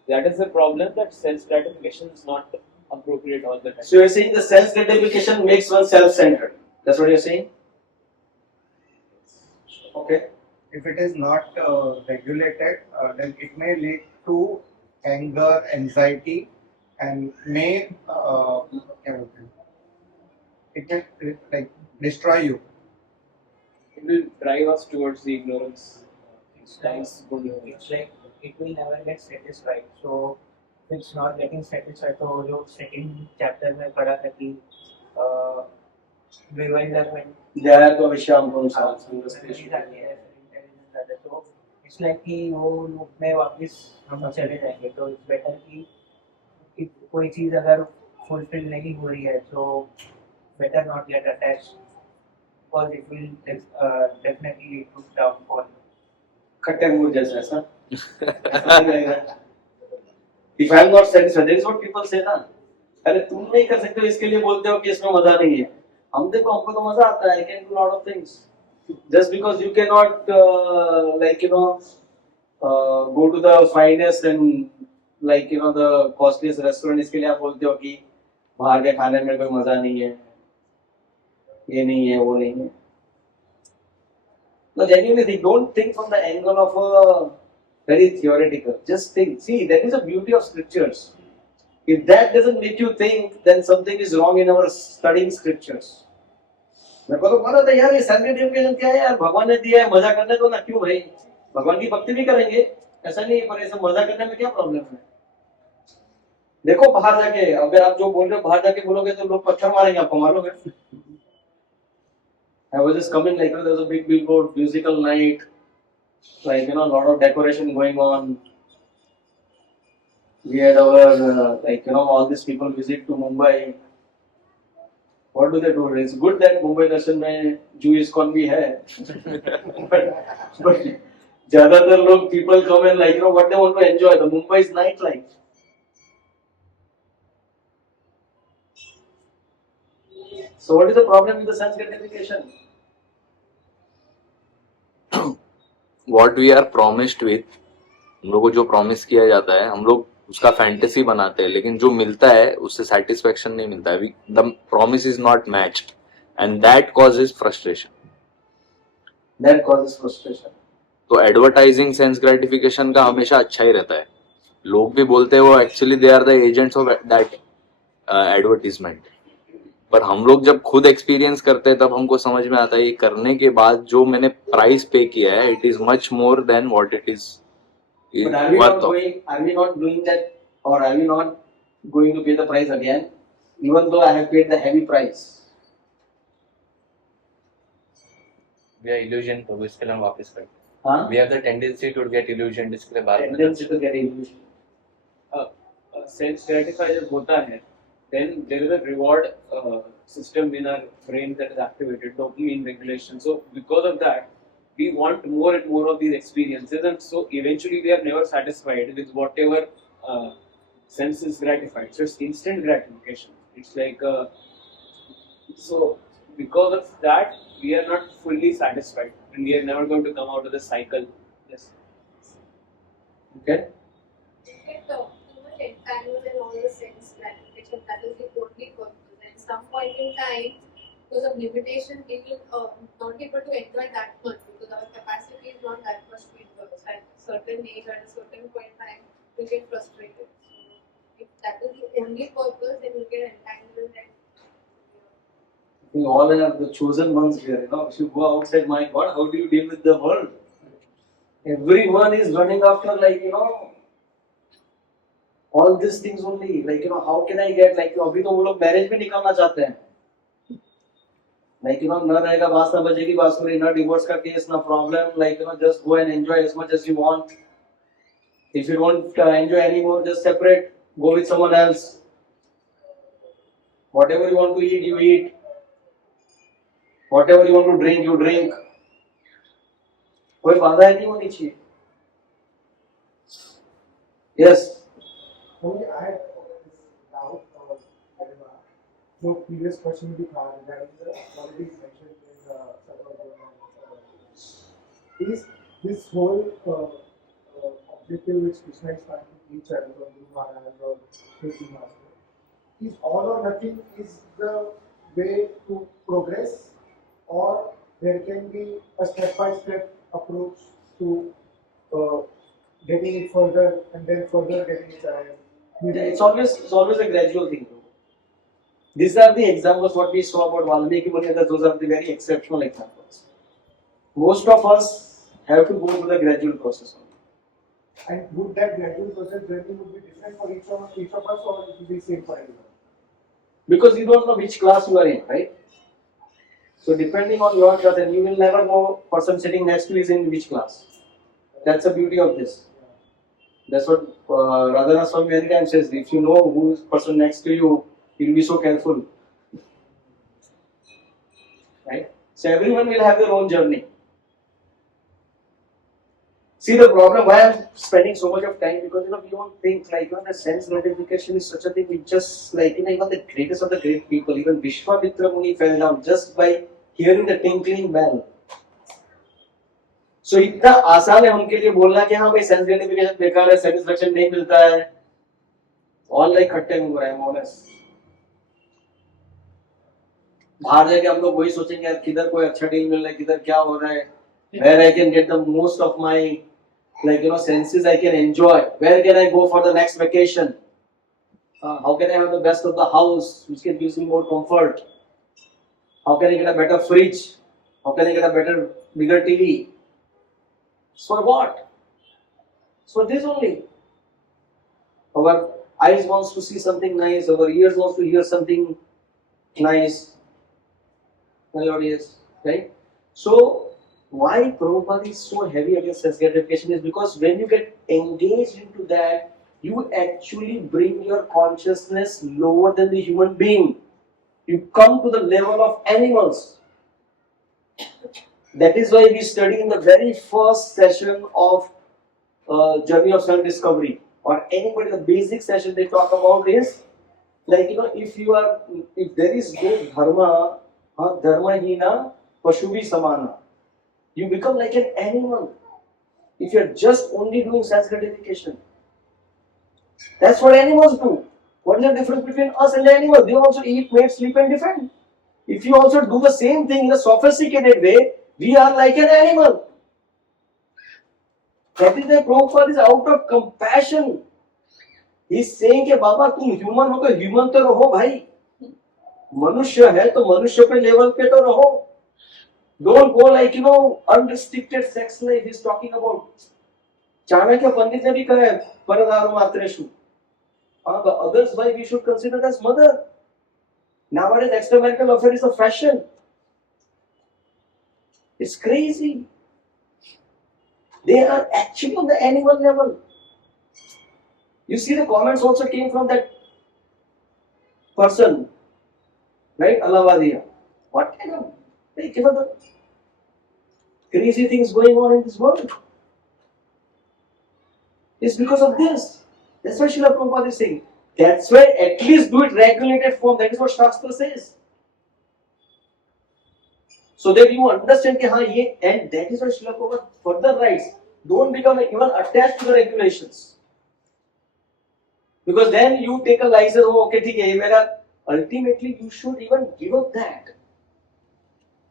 That is the problem, that sense gratification is not appropriate all the time. So you're saying the sense gratification makes one self-centered. That's what you're saying? Okay. If it is not regulated, then it may lead to anger, anxiety, and may क्या बोलते हैं? It may like destroy you. It will drive us towards the ignorance. It's like it will never get satisfied. So if it's not getting satisfied, तो वो जो second chapter में पढ़ा था कि bewilderment, Jaya to Avisham from South. तो it's like कि वो लूप में वापस हम चले जाएंगे. तो it's better कि कोई चीज अगर fulfill नहीं हो रही है तो better not get attached, because it will definitely lead to downfall. खट्टे मूड जैसा ऐसा ऐसा नहीं रहेगा. If I am not satisfied, that is what people say ना. अरे तुम नहीं कर सकते हो इसके लिए बोलते हो कि इसमें मजा नहीं है. हम देखो हमको तो मजा आता है. I can do lot of things. Just because you cannot go to the finest and the costliest restaurant, इसके लिए आप बोलते हो कि बाहर के खाने में कोई मजा नहीं है, ये नहीं है, वो नहीं है. No, genuinely, don't think from the angle of a very theoretical. Just think. See, that is the beauty of scriptures. If that doesn't make you think, then something is wrong in our studying scriptures. मेरे को तो पता था यार ये self gratification क्या है यार, भगवान ने दिया है, मजा करने दो ना, क्यों भाई, भगवान की भक्ति भी करेंगे, ऐसा नहीं है, पर ऐसा मजा करने में क्या प्रॉब्लम है? देखो बाहर जाके, अगर आप जो बोल रहे हो बाहर जाके बोलोगे तो लोग पत्थर मारेंगे आपको, मारोगे. I was just coming there was a big billboard, musical night, a lot of decoration going on. We had our all these people visit to Mumbai. What do they do? It's good that Mumbai Darshan में Jew ISKCON भी है, but ज़्यादातर लोग people come and what they want to enjoy, the Mumbai's nightlife. So what is the problem with the sense gratification? What we are promised with, हम लोग को जो promise किया जाता है हम लोग उसका फैंटेसी बनाते हैं, लेकिन जो मिलता है उससे सेटिस्फेक्शन नहीं मिलता है. The promise is not matched and that causes frustration. तो एडवर्टाइजिंग सेंस ग्रेटिफिकेशन का हमेशा अच्छा ही रहता है. लोग भी बोलते हैं वो actually they are the agents of that advertisement, पर हम लोग जब खुद एक्सपीरियंस करते हैं तब हमको समझ में आता है ये करने के बाद जो मैंने प्राइस पे किया है, it is much more than what it is But are we not doing that, or are we not going to pay the price again, even though I have paid the heavy price? We are illusion तो इसके लिए हम वापस करते हैं. हाँ? We have the tendency to get illusion, इसके लिए बात Tendency to get illusion. Sense gratified जब होता है, then there is a reward system in our brain that is activated, dopamine regulation. So because of that, we want more and more of these experiences, and so eventually we are never satisfied with whatever sense is gratified. So it's instant gratification. It's like so because of that we are not fully satisfied, and we are never going to come out of the cycle. Yes. Okay. Get too much entangled in all the sense gratification. That is the only purpose. At some point in time, because of limitation, we will not be able to enjoy that much because our capacity is not that much to enjoy. So at a certain age, at a certain point in time, we get frustrated. So if that is the only purpose, then we get entangled and We all are the chosen ones here. If you go outside, my God, how do you deal with the world? Everyone is running after all these things only. How can I get अभी तो वो लोग marriage भी निकालना चाहते हैं. न रहेगा बात, न बजेगी बांसुरी, न डिवोर्स का केस, न problem. Just go and enjoy as much as you want. If you don't enjoy anymore, just separate. Go with someone else. Whatever you want to eat, you eat. Whatever you want to drink, you drink. कोई बाधा नहीं होनी चाहिए. Yes. only I had this doubt or whatever. So previous question we had regarding the qualities mentioned in the is this whole objective which Krishna is trying to teach us or Guru Maharaj or Krishna Master is all or nothing is the way to progress, or there can be a step-by-step approach to getting it further and then further getting it higher. It's always a gradual thing. These are the examples what we saw about Valmiki Muni. Those are the very exceptional examples. Most of us have to go through the gradual process only. And would that gradual process journey would be different for each of us, or it will be same for everyone? Because you don't know which class you are in, right? So depending on your class, and you will never know person sitting next to you is in which class. That's the beauty of this. That's what Radhanath Swami many times says. If you know who is person next to you, you'll be so careful. Right? So everyone will have their own journey. See the problem why I'm spending so much of time, because we don't think like the sense gratification is such a thing. We just even the greatest of the great people, even Vishwamitra Muni fell down just by hearing the tinkling bell. So इतना आसान है हमके लिए बोलना कि हाँ भाई sense gratification बेकार है, सेटिस्फेक्शन नहीं मिलता है, ऑल लाइक खट्टे घूम रहे हैं मोनस. बाहर जाके हम लोग वही सोचेंगे यार किधर कोई अच्छा डील मिल रहा है, किधर क्या हो रहा है, where I can get the most of my senses I can enjoy, where can I go for the next vacation, how can I have the best of the house which can give me more comfort, how can I get a better fridge, how can I get a bigger TV. For what? For this only. Our eyes wants to see something nice, our ears wants to hear something nice, melodious, right? So why Prabhupada is so heavy against sense gratification is because when you get engaged into that, you actually bring your consciousness lower than the human being. You come to the level of animals. That is why we study in the very first session of Journey of Self-Discovery, or anybody, the basic session they talk about is if there is no dharma, dharma hina pashubi samana. You become like an animal if you are just only doing sense gratification. That's what animals do. What is the difference between us and the animal? They also eat, mate, sleep and defend. If you also do the same thing in a sophisticated way, we are like an animal. That is why Prabhupada is out of compassion. He is saying कि बाबा तुम human हो तो human तो रहो भाई. मनुष्य है तो मनुष्य पे level पे तो रहो. Don't go unrestricted sex life he's talking about. Chanakya Pandit ne bhi kaha hai, paradaru matreshu. The others wife we should consider as mother. Nowadays extramarital affair is a fashion. It's crazy. They are actually on the animal level. You see the comments also came from that person, right? Allahabadiya. What kind of the crazy things going on in this world? It's because of this. That's why Srila Prabhupada is saying. That's why at least do it regulated form. That is what Shastra says. So that you understand that and that is why Srila Prabhupada further writes, don't become even attached to the regulations. Because then you take a license, ultimately you should even give up that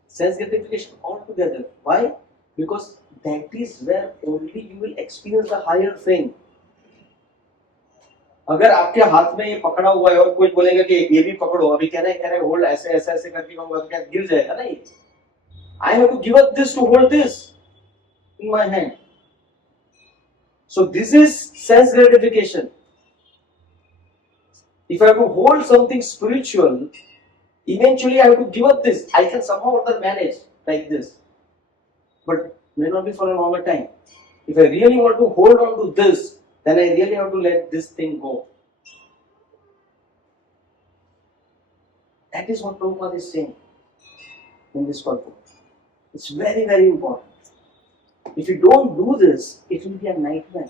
sense gratification altogether. Why? Because that is where only you will experience the higher thing. अगर आपके हाथ में ये पकड़ा हुआ है और कोई बोलेगा कि ये भी पकड़ो, अभी कह रहे होल्ड ऐसे ऐसे ऐसे करके कहूंगा तो क्या गिर जाएगा नहीं. I have to give up this to hold this in my hand. So this is sense gratification. If I have to hold something spiritual, eventually I have to give up this. I can somehow or other manage like this, but may not be for a longer time. If I really want to hold on to this, then I really have to let this thing go. That is what Prabhupada is saying in this purport. It's very, very important. If you don't do this, it will be a nightmare.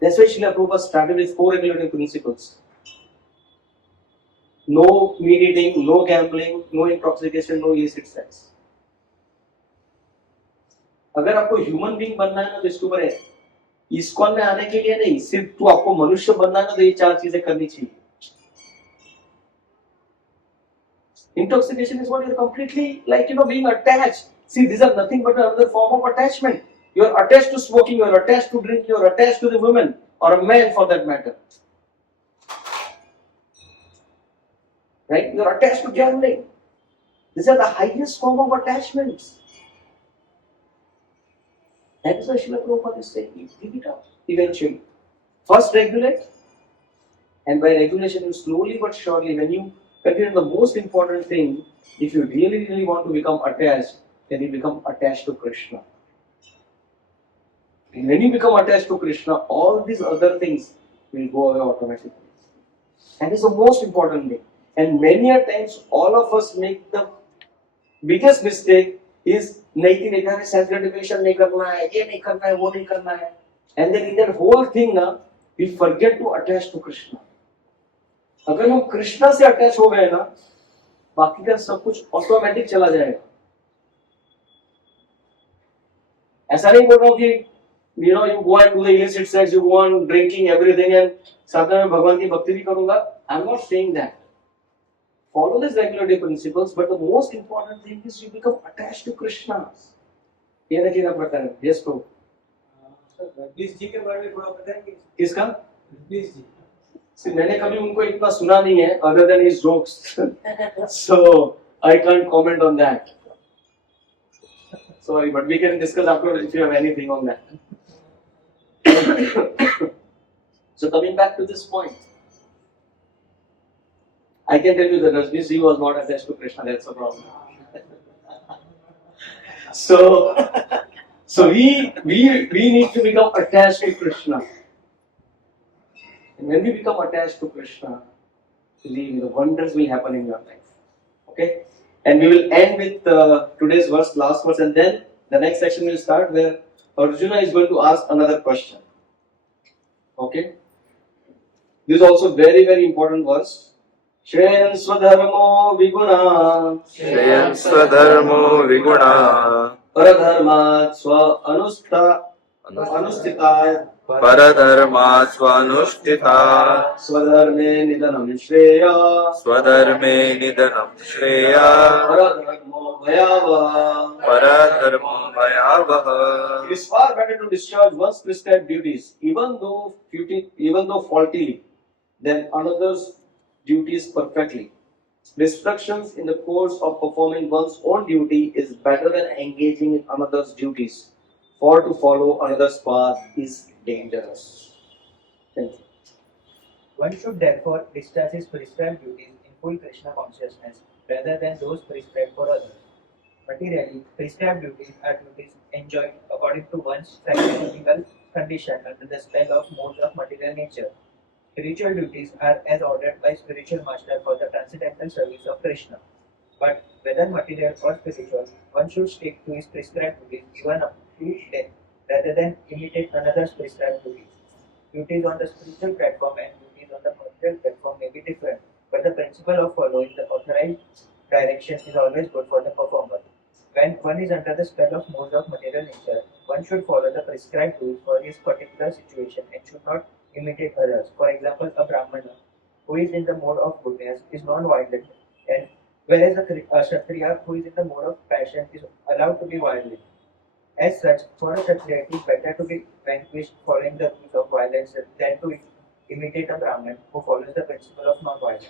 That's why Srila Prabhupada started with 4 regulative principles. No meat eating, no gambling, no intoxication, no illicit sex. अगर आपको human being बनना है ना तो इसके ऊपर है ISKCON में आने के लिए नहीं, सिर्फ तो आपको मनुष्य बनना है ना तो ये 4 चीजें करनी चाहिए. Intoxication is what you're completely like being attached. See, these are nothing but another form of attachment. You're attached to smoking, you're attached to drinking, you're attached to the woman or a man for that matter. Right? You're attached to gambling. These are the highest form of attachments. That is why Srila Prabhupada is saying, you give it up eventually. First regulate, and by regulation you slowly but surely, when you consider the most important thing, if you really want to become attached, then you become attached to Krishna. And when you become attached to Krishna, all these other things will go away automatically. That is the most important thing. And many a times, all of us make the biggest mistake is नहीं self gratification नहीं करना है, ये नहीं करना है, वो नहीं करना है. And then in that whole thing ना, we forget to attach to Krishna. अगर हम कृष्णा से अटैच हो गए ना, बाकी का सब कुछ ऑटोमेटिक चला जाएगा. ऐसा नहीं बोल रहा हूँ कि you go and do the illicit sex, you go on drinking everything and साथ में भगवान की भक्ति भी करूंगा. I'm not saying that. Follow these regulative principles, but the most important thing is you become attached to Krishna. ये देखिए ना प्रकार है. Yes, bro. रजनीश जी के बारे में थोड़ा बताएंगे. किसका? रजनीश जी. See, मैंने कभी उनको इतना सुना नहीं है, other than his jokes. So I can't comment on that. Sorry, but we can discuss afterwards if you have anything on that. So coming back to this point, I can tell you that Rajneesh ji was not attached to Krishna. That's a problem. So we need to become attached to Krishna. And when we become attached to Krishna, believe me, the wonders will happen in your life. Okay? And we will end with today's verse, last verse, and then the next section will start where Arjuna is going to ask another question. Okay? This is also very, very important verse. Shreyan swadharmo viguna. Shreyan swadharmo viguna. Paradharma swa anustita. Paradharma swanushtita. Swadharme nidanam shreya. Swadharme nidanam shreya. Paradharmo bhayavaha. Paradharmo bhayavaha. It is far better to discharge one's prescribed duties, even though faultily, than another's duties perfectly. Restrictions in the course of performing one's own duty is better than engaging in another's duties, for to follow another's path is dangerous. Thank you. One should therefore discharge his prescribed duties in full Krishna consciousness rather than those prescribed for others. Materially, prescribed duties are duties enjoyed according to one's psychological condition under the spell of modes of material nature. Spiritual duties are as ordered by spiritual master for the transcendental service of Krishna. But whether material or spiritual, one should stick to his prescribed duties even up to death, rather than imitate another's prescribed duties. Duties on the spiritual platform and duties on the material platform may be different, but the principle of following the authorized direction is always good for the performer. When one is under the spell of modes of material nature, one should follow the prescribed rules for his particular situation and should not imitate others. For example, a Brahmana who is in the mode of goodness is non-violent, and whereas a Kshatriya who is in the mode of passion is allowed to be violent. As such, for a Kshatriya it is better to be vanquished following the rules of violence than to imitate a Brahman who follows the principle of non-violence.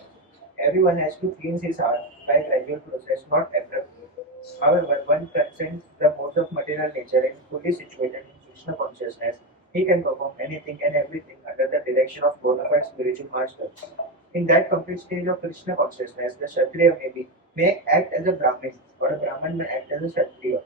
Everyone has to cleanse his heart by a gradual process, not abruptly. However, one transcends the modes of material nature and is fully situated in Krishna consciousness. He can perform anything and everything under the direction of bona fide spiritual master. In that complete stage of Krishna consciousness, the Kshatriya may act as a Brahmin, or a Brahman may act as a Kshatriya.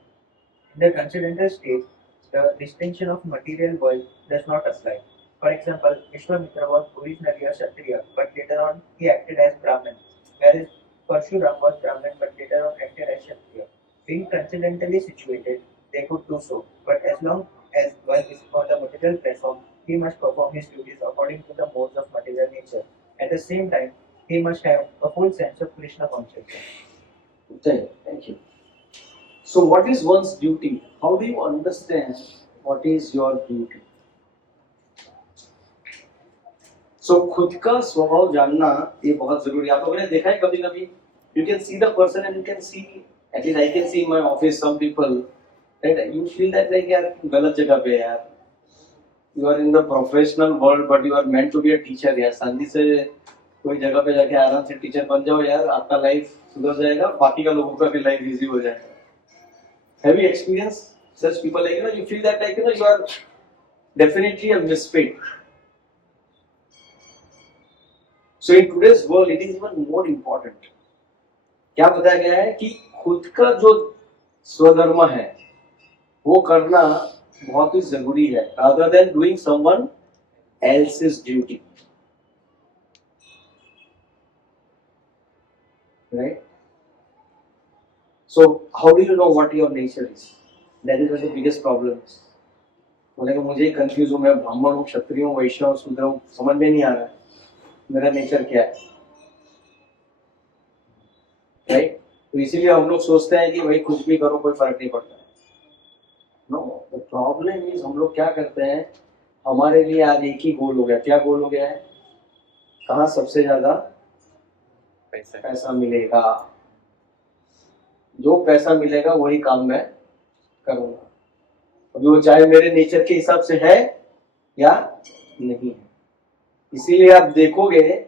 In the transcendental stage, the distinction of material world does not apply. For example, Vishwamitra was originally a Kshatriya, but later on he acted as Brahmin, whereas Parshuram was Brahmin but later on acted as Kshatriya. Being transcendentally situated, they could do so, but as long as one is on the material platform, he must perform his duties according to the modes of material nature. At the same time, he must have a full sense of Krishna consciousness. Thank you. So, what is one's duty? How do you understand what is your duty? So, खुद का स्वभाव जानना ये बहुत जरूरी है. आप लोगों ने देखा है कभी कभी you can see the person and you can see, at least I can see in my office some people that you feel that like यार गलत जगह पे है यार. You are in the professional world but you are meant to be a teacher यार. शांति से कोई जगह पे जाके आराम से टीचर बन जाओ यार, आपका लाइफ सुधर जाएगा, बाकी का लोगों का भी लाइफ इजी हो जाएगा. Have you experienced such people? Like, you feel that like, you are definitely a misfit. So in today's world, it is even more important. क्या बताया गया है कि खुद का जो स्वधर्म है वो करना बहुत ही जरूरी है, rather than doing someone else's duty. Right? So how do you know what your nature is? That is what the biggest problem is. बोलेगा मुझे कंफ्यूज हूँ, मैं ब्राह्मण हूँ, क्षत्रिय हूँ, वैश्य हूँ, शूद्र हूँ, समझ में नहीं आ रहा है मेरा नेचर क्या है. राइट? तो इसीलिए हम लोग सोचते हैं कि भाई कुछ भी करो कोई फर्क नहीं पड़ता. नो, द प्रॉब्लम इज हम लोग क्या करते हैं, हमारे लिए आज एक ही गोल हो गया. क्या गोल हो गया है? कहाँ सबसे ज्यादा पैसा मिलेगा. जो पैसा मिलेगा वही काम मैं करूंगा, अभी वो चाहे मेरे नेचर के हिसाब से है या नहीं है. इसीलिए आप देखोगे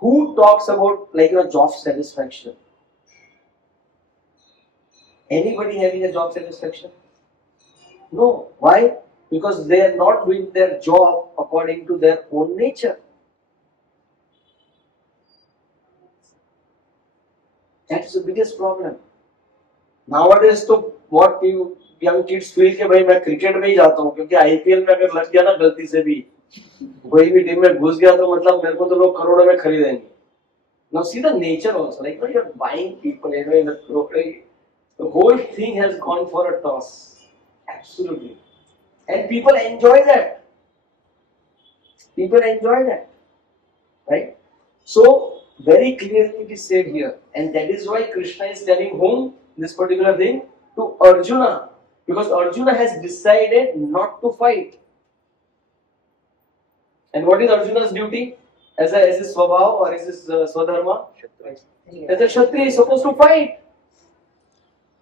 who talks about like your job satisfaction? Anybody having a job satisfaction? No. Why? Because they are not doing their job according to their own nature. That is the biggest problem. Nowadays तो what you young kids feel कि भाई मैं cricket में ही जाता हूँ क्योंकि IPL में अगर लग गया ना गलती से भी, कोई भी टीम में घुस गया तो मतलब मेरे को तो लोग करोड़ों में खरीदेंगे. Now see the nature also, like when you're buying people, in the whole thing has gone for a toss. Absolutely. And people enjoy that. People enjoy that. Right? So very clearly it is said here, and that is why Krishna is telling whom this particular thing? To Arjuna. Because Arjuna has decided not to fight. And what is Arjuna's duty? As his swabhav or as his swadharma? As a Kshatriya, he is supposed to fight.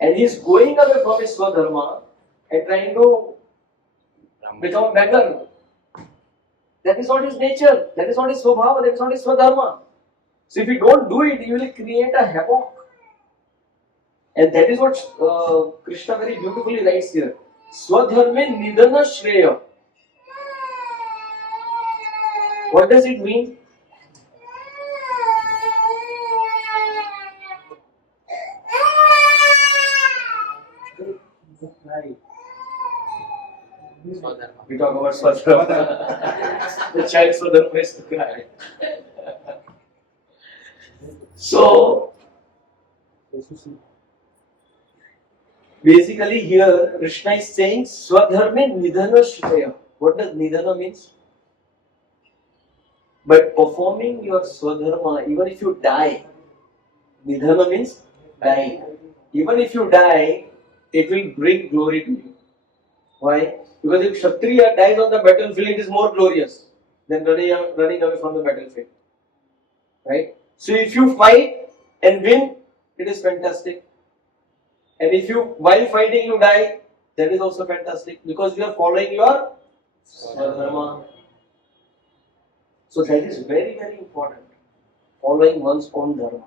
And he is going away from his swadharma and trying to become a beggar. That is not his nature. That is not his swabhav. That is not his swadharma. So if you don't do it, you will create a havoc. And that is what Krishna very beautifully writes here. Swadharme nidana shreya. What does it mean? We talk about Swadharma. The child Swadharma is to cry. So, basically here Krishna is saying Swadharme nidhana shreya. What does nidhana means? By performing your swadharma, even if you die, nidhana means dying. Even if you die, it will bring glory to you. Why? Because if Kshatriya dies on the battlefield, it is more glorious than running away from the battlefield. Right? So if you fight and win, it is fantastic. And if you, while fighting, you die, that is also fantastic because you are following your swadharma. So that is very, very important. Following one's own dharma.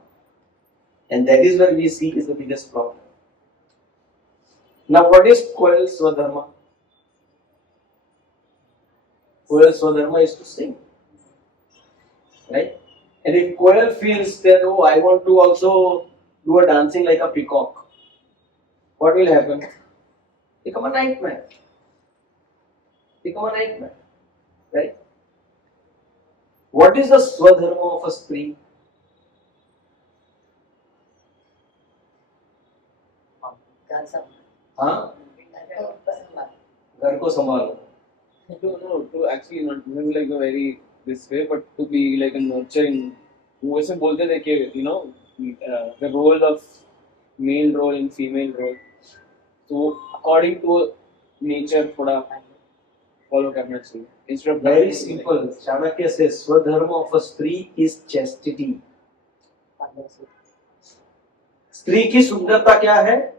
And that is where we see is the biggest problem. Now what is Koyal Swadharma? Koyal Swadharma is to sing. Right? And if Koyal feels that, oh, I want to also do a dancing like a peacock, what will happen? Become a nightmare. Become a nightmare. Right? What is the Swadharma of a Stree? हाँ? घर को संभालो. to actually not live like a very this way, but to be like a nurturing. वो ऐसे बोलते थे कि the role of male role and female role. So according to nature थोड़ा follow करना चाहिए instead of Very simple. Chanakya says, Swadharma of a Stree is chastity. स्त्री की सुंदरता क्या है?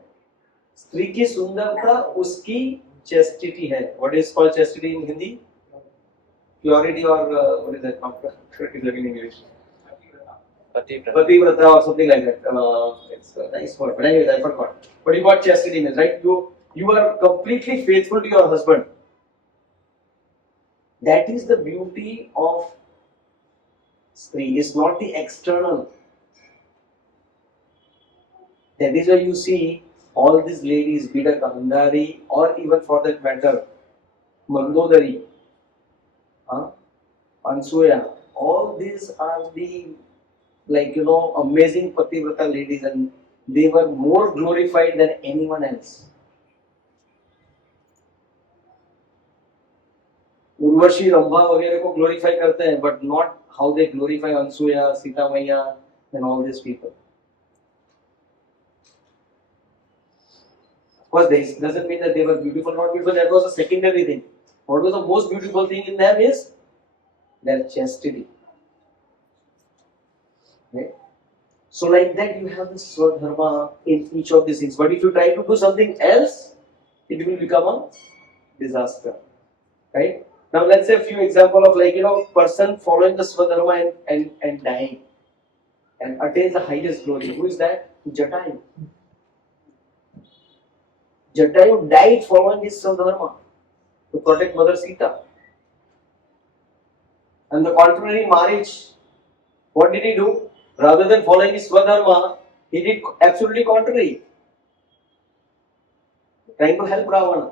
स्त्री की सुंदरता उसकी चेस्टिटी है. What is called chastity in Hindi? Purity or what is that? What is that in English? Pativrata or something like that. It's a nice word, but anyways, I forgot. But you got chastity means, right? You are completely faithful to your husband. That is the beauty of Stree. It's not the external. That is why you see all these ladies, be it Gandhari or even for that matter, Mandodari, Ansuya, all these are the amazing Pativrata ladies, and they were more glorified than anyone else. Urvashi Rambha वगैरह को glorify करते हैं, but not how they glorify Ansuya, Sita Maiya, and all these people. Of course, this doesn't mean that they were beautiful or not beautiful. That was a secondary thing. What was the most beautiful thing in them is their chastity. Right? So like that you have this Swadharma in each of these things. But if you try to do something else, it will become a disaster. Right? Now let's say a few examples of person following the Swadharma and dying and attains the highest glory. Who is that? Jatayu. Jatayu died following his Swadharma to protect Mother Sita. And the contrary, Marich, what did he do? Rather than following his Swadharma, he did absolutely contrary. Trying to help Ravana.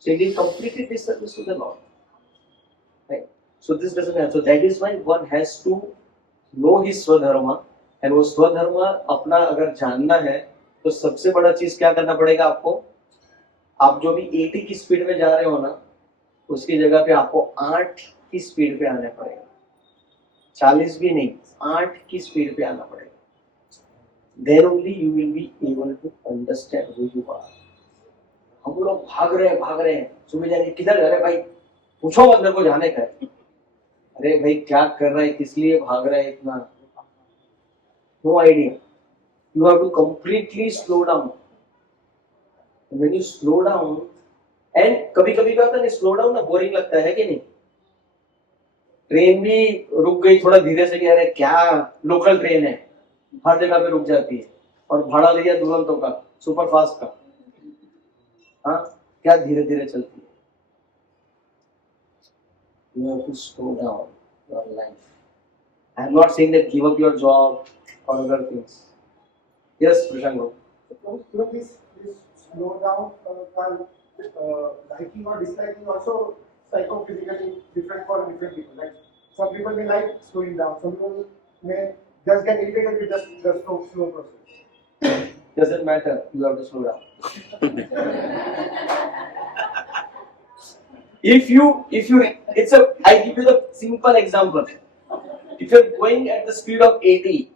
So he did completely disservice to the Lord. Right? So this doesn't happen. So that is why one has to know his Swadharma. And वो Swadharma अपना अगर जानना है तो सबसे बड़ा चीज क्या करना पड़ेगा आपको? आप जो भी 80 की स्पीड में जा रहे हो ना, उसकी जगह पे आपको 8 की स्पीड पे आना पड़ेगा. 40 भी नहीं, 8 की स्पीड पे आना पड़ेगा. Then only you will be able to understand who you are. हम लोग भाग रहे हैं. सुबह जाने किधर जा रहे भाई? पूछो मत मेरे को जाने का. अरे भाई क्या कर रहा है? किस लिए भाग रहा है इतना? No idea. You have to completely slow down. And when you slow down, and कभी-कभी क्या होता है slow down ना बोरिंग लगता है कि नहीं? ट्रेन भी रुक गई थोड़ा धीरे से, कह रहे क्या लोकल ट्रेन है, हर जगह पे रुक जाती है और भाड़ा लिया दुरंतो का, सुपर फास्ट का. हाँ, क्या धीरे धीरे चलती है. You have to slow down your life. I am not saying that give up your job or other things. Yes, Prashango. So this slow down while liking or disliking also psychophysically different for different people. Like some people may like slowing down, some people may just get irritated with the slow process. Doesn't matter. You have to slow down. I give you the simple example. If you're going at the speed of 80,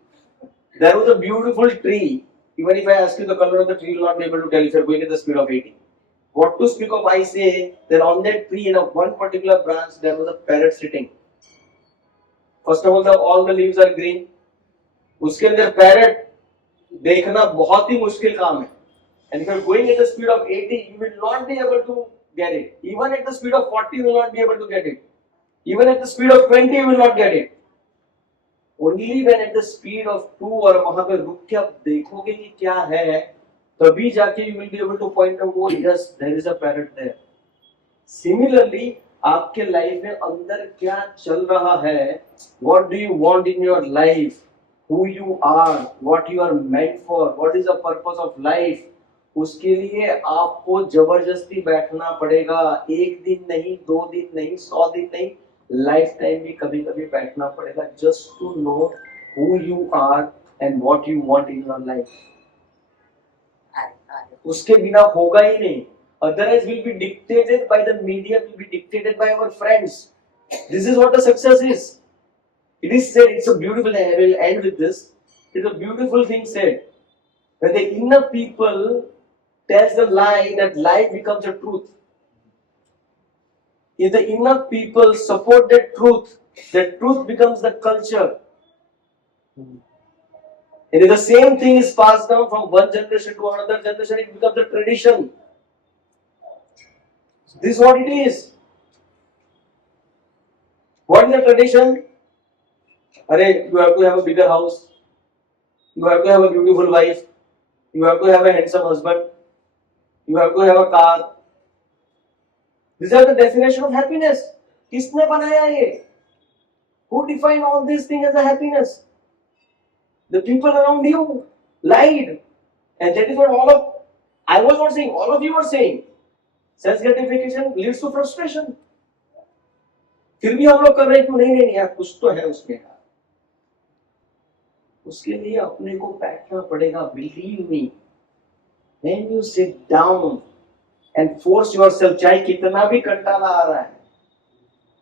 there was a beautiful tree. Even if I ask you the color of the tree, you will not be able to tell if you're going at the speed of 80. What to speak of, I say that on that tree in one particular branch there was a parrot sitting. First of all the leaves are green. उसके अंदर parrot देखना बहुत ही मुश्किल काम है. And if you're going at the speed of 80, you will not be able to get it. Even at the speed of 40, you will not be able to get it. Even at the speed of 20, you will not get it. Only when at the speed of 2 और वहां पे रुक के आप देखोगे कि क्या है, तभी जाके you will be able to point out, oh yes, there is a parrot there. Similarly, आपके लाइफ में अंदर क्या चल रहा है, what do you want in your life, who you are, what you are meant for, what is the purpose of life, उसके लिए आपको जबरदस्ती बैठना पड़ेगा. 1 दिन नहीं, 2 दिन नहीं, 100 दिन नहीं, लाइफ टाइम भी कभी कभी बैठना पड़ेगा, just to know who you are and what you want in your life. उसके बिना होगा ही नहीं. Otherwise, we'll be dictated by the media, we'll be dictated by our friends. This is what the success is. It is said, it's a beautiful, I will end with this. It's a beautiful thing said. When the inner people tells the lie, that lie becomes a truth. If the inner people support that truth becomes the culture. And if the same thing is passed down from one generation to another generation, it becomes a tradition. This is what it is. What is the tradition? Arey, you have to have a bigger house. You have to have a beautiful wife. You have to have a handsome husband. You have to have a car. These are the definition of happiness. किसने बनाया ये? Who defined all these things as a happiness? The people around you lied. And that is what I was not saying, all of you are saying. Self gratification leads to frustration. फिर भी हम लोग कर रहे हैं कि नहीं यार कुछ तो है उसमें यार. उसके लिए अपने को बैठना पड़ेगा. Believe me, when you sit down and force yourself, चाहे कितना भी कंटाला आ रहा है,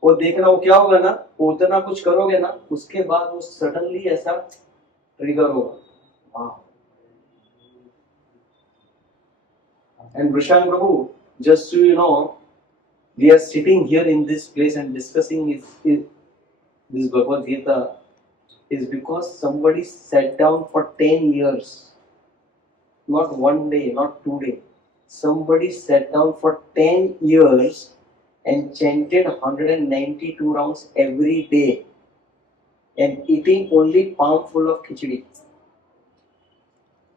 वो देखना वो क्या होगा ना, वो उतना कुछ करोगे ना, उसके बाद वो सडनली ऐसा ट्रिगर होगा. वाह. And Prashant Prabhu, just so you know, we are sitting here in this place and discussing this Bhagavad Gita is because somebody sat down for 10 years. Not one day, not 2 days. Somebody sat down for 10 years and chanted 192 rounds every day and eating only palm full of khichdi.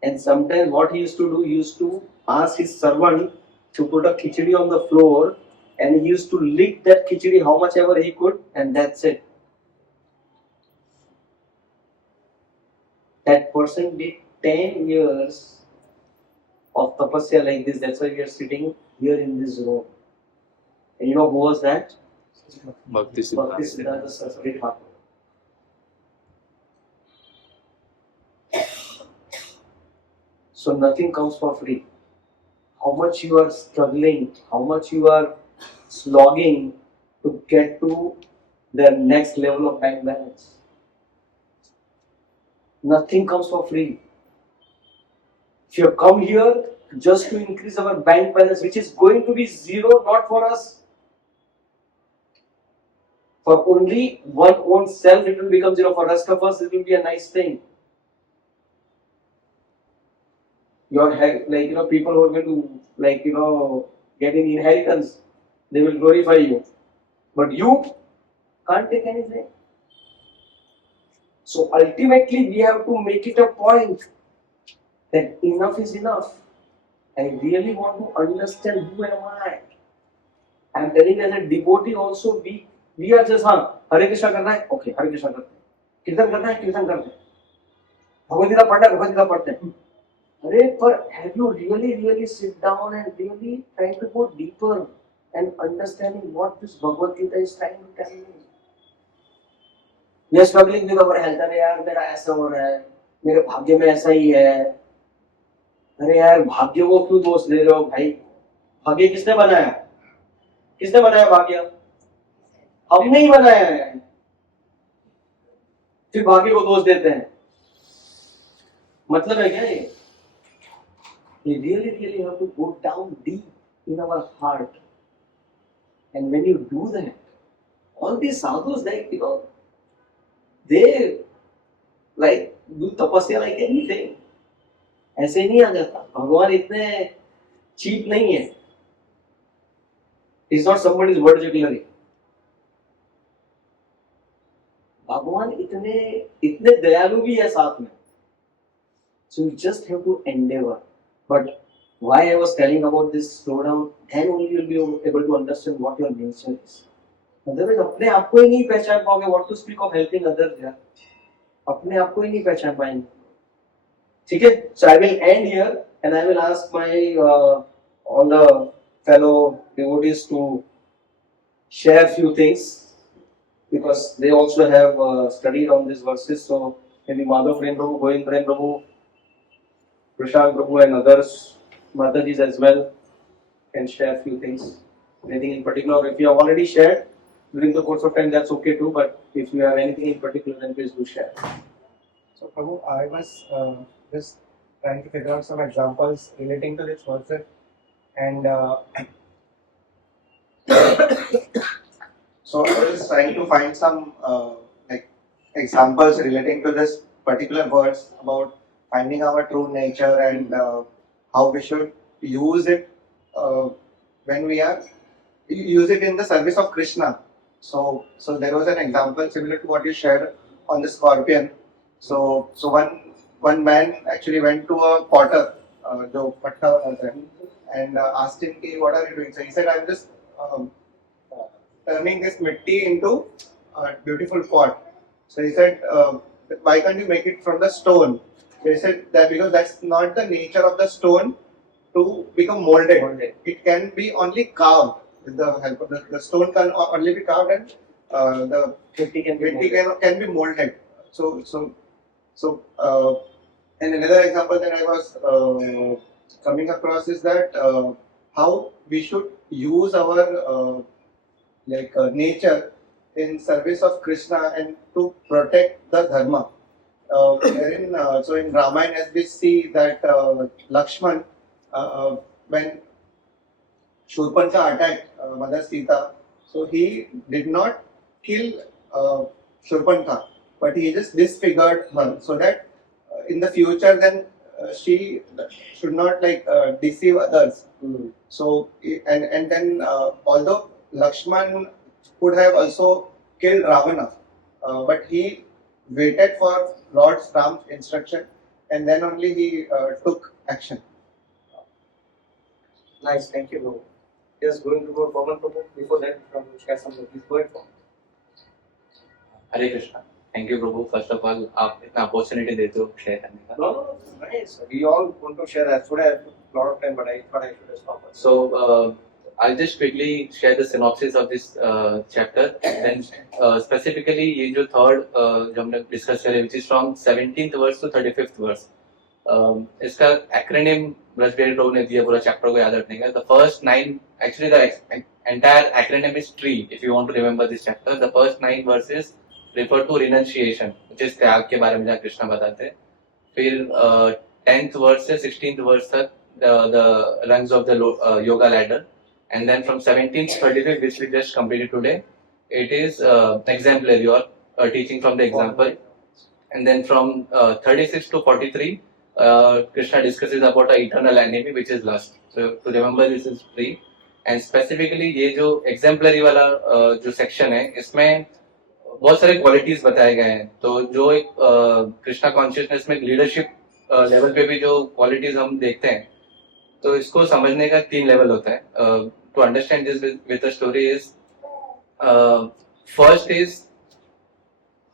And sometimes what he used to do, he used to ask his servant to put a khichdi on the floor and he used to lick that khichdi how much ever he could and that's it. That person did 10 years of tapasya like this. That's why we are sitting here in this room. And you know who was that? Bhakti Bhakti Siddhanta. Siddhanta Saraswati Thakur. So nothing comes for free. How much you are struggling, how much you are slogging to get to the next level of bank balance. Nothing comes for free. If you have come here just to increase our bank balance, which is going to be zero, not for us. For only one own self, it will become zero. For rest of us, it will be a nice thing. Your people who are going to get an inheritance, they will glorify you. But you can't take anything. So ultimately, we have to make it a point that enough is enough. I really want to understand who am I. I am telling as a devotee also, we are just Hare Krishna karna hai, okay, Hare Krishna karte. Kirtan karna hai, Kirtan karte. Bhagavad Gita padhna hai, Bhagavad Gita padhte. Hare, but have you really sit down and really try to go deeper and understanding what this Bhagavad Gita is trying to tell me? We are struggling with our health. अरे यार मेरा ऐसा हो रहा है, मेरे भाग्य में ऐसा ही है. अरे यार भाग्य को क्यों दोष दे रहे हो भाई? भाग्य किसने बनाया? किसने बनाया भाग्य? हमने ही बनाया है. फिर भाग्य को दोष देते हैं. मतलब है क्या ये? We really have to go down deep in our heart. And when you do that, all these sadhus, they do tapasya like anything. ऐसे नहीं आ जाता. भगवान इतने cheap नहीं है. It's not somebody's word jugglery. भगवान इतने दयालु भी है साथ में. So you just have to endeavor. But why I was telling about this slowdown, then only you'll be able to understand what your nature is. Otherwise, अपने आप को ही नहीं पहचान पाओगे. What to speak of helping others यार? अपने आप को ही नहीं पहचान पाएंगे. ठीक है? So I will end here and I will ask my all the fellow devotees to share few things because they also have studied on these verses. So maybe Madhav Prem Prabhu, Govind Prem Prabhu, Prashant Prabhu and others, Mataji's as well. can share a few things. Anything in particular, or if you have already shared during the course of time, that's okay too. But if you have anything in particular, then please do share. So, Prabhu, I was just trying to figure out some examples relating to this verse, and so I was trying to find some like examples relating to this particular verse about finding our true nature and how we should use it when we are use it in the service of Krishna. So there was an example similar to what you shared on the scorpion. So one man actually went to a potter, जो पट्टा बनाता है, and asked him, "कि what are you doing?" So he said, "I'm just turning this mitti into a beautiful pot." So he said, "Why can't you make it from the stone?" They said that because that's not the nature of the stone to become molded. It can be only carved with the help of the stone can only be carved, and the mitti can be molded. So and another example that I was coming across is that how we should use our nature in service of Krishna and to protect the dharma. So in Ramayana, as we see that Lakshman, when Shurpanka attacked Mother Sita, so he did not kill Shurpanka, but he just disfigured her so that in the future then she should not deceive others. So and then although Lakshman could have also killed Ravana, but he waited for Lord Ram's instruction and then only he took action. Nice, thank you, Prabhu. Just going to go Pawan Prabhu. Before that, Prabhu share some please go ahead. Hare Krishna. Thank you Prabhu. First of all आप इतना opportunity देते हो share करने का. No, nice. We all want to share. I should have a lot of time, but I thought I should have stopped. So I'll just quickly share the synopsis of this chapter. Then specifically ये जो third जो हमने discuss करें, which is from 17th verse to 35th verse. इसका acronym Brajbihari प्रभु ने दिया पूरा chapter को याद रखने का. The first 9, actually the entire acronym is TREE. If you want to remember this chapter, the first 9 verses refer to renunciation, which is त्याग के बारे में जहाँ कृष्णा बताते हैं. फिर 10th verse से 16th verse तक the rungs of the yoga ladder. And then from 17th to 35th, which we just completed today, it is exemplary or teaching from the example. And then from 36 to 43, Krishna discusses about an eternal enemy, which is lust. So to remember, this is free. And specifically, ये जो exemplary वाला जो section है, इसमें बहुत सारे qualities बताए गए हैं. तो जो एक कृष्णा consciousness में leadership level पे भी जो qualities हम देखते हैं, तो इसको समझने का 3 लेवल होता है. To understand this with the story is first is